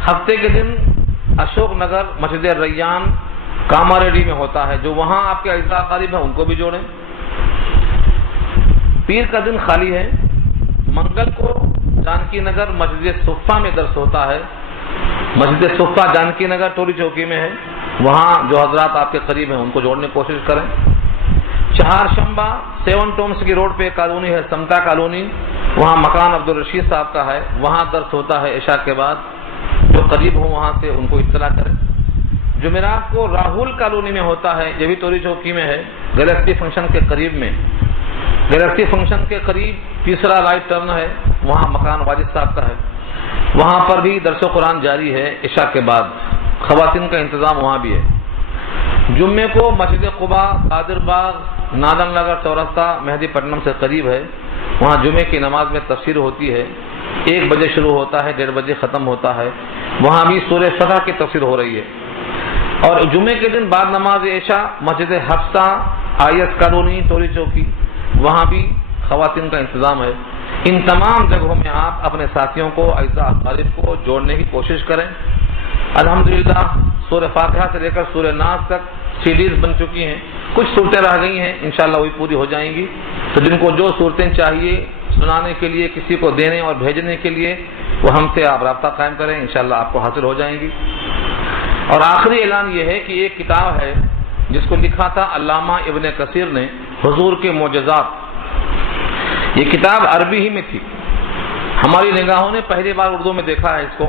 ہفتے کے دن اشوک نگر مسجد ریان کاماریڈی میں ہوتا ہے، جو وہاں آپ کے اعزاء قریب ہیں ان کو بھی جوڑیں. پیر کا دن خالی ہے. منگل کو جانکی نگر مسجد صفہ میں درس ہوتا ہے. مسجد صفہ جانکی نگر ٹوری چوکی میں ہے، وہاں جو حضرات آپ کے قریب ہیں ان کو جوڑنے کی کوشش کریں. چہارشنبہ 7 ٹومس کی روڈ پہ ایک کالونی ہے سمتا کالونی، وہاں مکان عبدالرشید صاحب کا ہے، وہاں درس ہوتا ہے عشاء کے بعد. جو قریب ہوں وہاں سے ان کو اطلاع کریں. جمعرات کو راہل کالونی میں ہوتا ہے، یہ بھی توری چوکی میں ہے، گلیکسی فنکشن کے قریب میں. گلیکسی فنکشن کے قریب تیسرا رائٹ ٹرن ہے، وہاں مکان واجد صاحب کا ہے، وہاں پر بھی درس قرآن جاری ہے عشاء کے بعد. خواتین کا انتظام وہاں بھی ہے. جمعے کو مسجد قباء قادر باغ نادن نگر چورستہ مہدی پٹنم سے قریب ہے، وہاں جمعے کی نماز میں تفسیر ہوتی ہے. 1 بجے شروع ہوتا ہے، 1:30 بجے ختم ہوتا ہے. وہاں بھی سورہ فتح کی تفسیر ہو رہی ہے. اور جمعے کے دن بعد نماز عشاء مسجد حفصہ آئیس کالونی توری چوکی، وہاں بھی خواتین کا انتظام ہے. ان تمام جگہوں میں آپ اپنے ساتھیوں کو اعزاء اقارب کو جوڑنے کی کوشش کریں. الحمدللہ سورہ فاتحہ سے لے کر سورہ ناس تک سیڈیز بن چکی ہیں، کچھ صورتیں رہ گئی ہیں، انشاءاللہ وہی پوری ہو جائیں گی. تو جن کو جو صورتیں چاہیے سنانے کے لیے، کسی کو دینے اور بھیجنے کے لیے، وہ ہم سے آپ رابطہ قائم کریں، انشاءاللہ آپ کو حاصل ہو جائیں گی. اور آخری اعلان یہ ہے کہ ایک کتاب ہے جس کو لکھا تھا علامہ ابن کثیر نے، حضور کے معجزات. یہ کتاب عربی ہی میں تھی، ہماری نگاہوں نے پہلی بار اردو میں دیکھا ہے اس کو.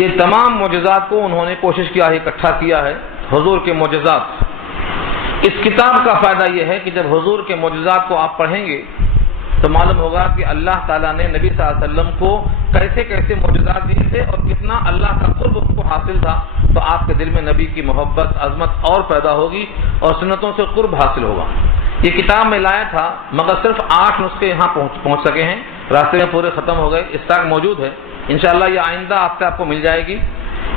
یہ تمام معجزات کو انہوں نے کوشش کیا ہے، اکٹھا کیا ہے، حضور کے معجزات. اس کتاب کا فائدہ یہ ہے کہ جب حضور کے معجزات کو آپ پڑھیں گے تو معلوم ہوگا کہ اللہ تعالیٰ نے نبی صلی اللہ علیہ وسلم کو کیسے کیسے معجزات دیے تھے اور کتنا اللہ کا قرب ان کو حاصل تھا. تو آپ کے دل میں نبی کی محبت عظمت اور پیدا ہوگی اور سنتوں سے قرب حاصل ہوگا. یہ کتاب میں لایا تھا مگر صرف 8 نسخے یہاں پہنچ سکے ہیں، راستے میں پورے ختم ہو گئے. اسٹاک موجود ہے، انشاءاللہ یہ آئندہ ہفتے آپ کو مل جائے گی.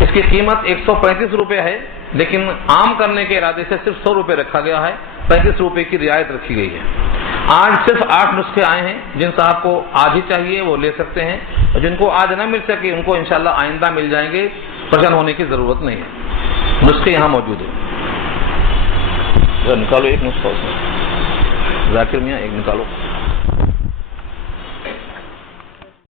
اس کی قیمت 135 روپے ہے، لیکن عام کرنے کے ارادے سے صرف 100 روپے رکھا گیا ہے، 35 روپے کی رعایت رکھی گئی ہے. آج صرف 8 نسخے آئے ہیں، جن صاحب کو آج ہی چاہیے وہ لے سکتے ہیں، اور جن کو آج نہ مل سکے ان کو انشاءاللہ آئندہ مل جائیں گے. پریشان ہونے کی ضرورت نہیں ہے، نسخے یہاں موجود ہیں. نکالو ایک نسخہ، ذاکر میاں ایک نکالو.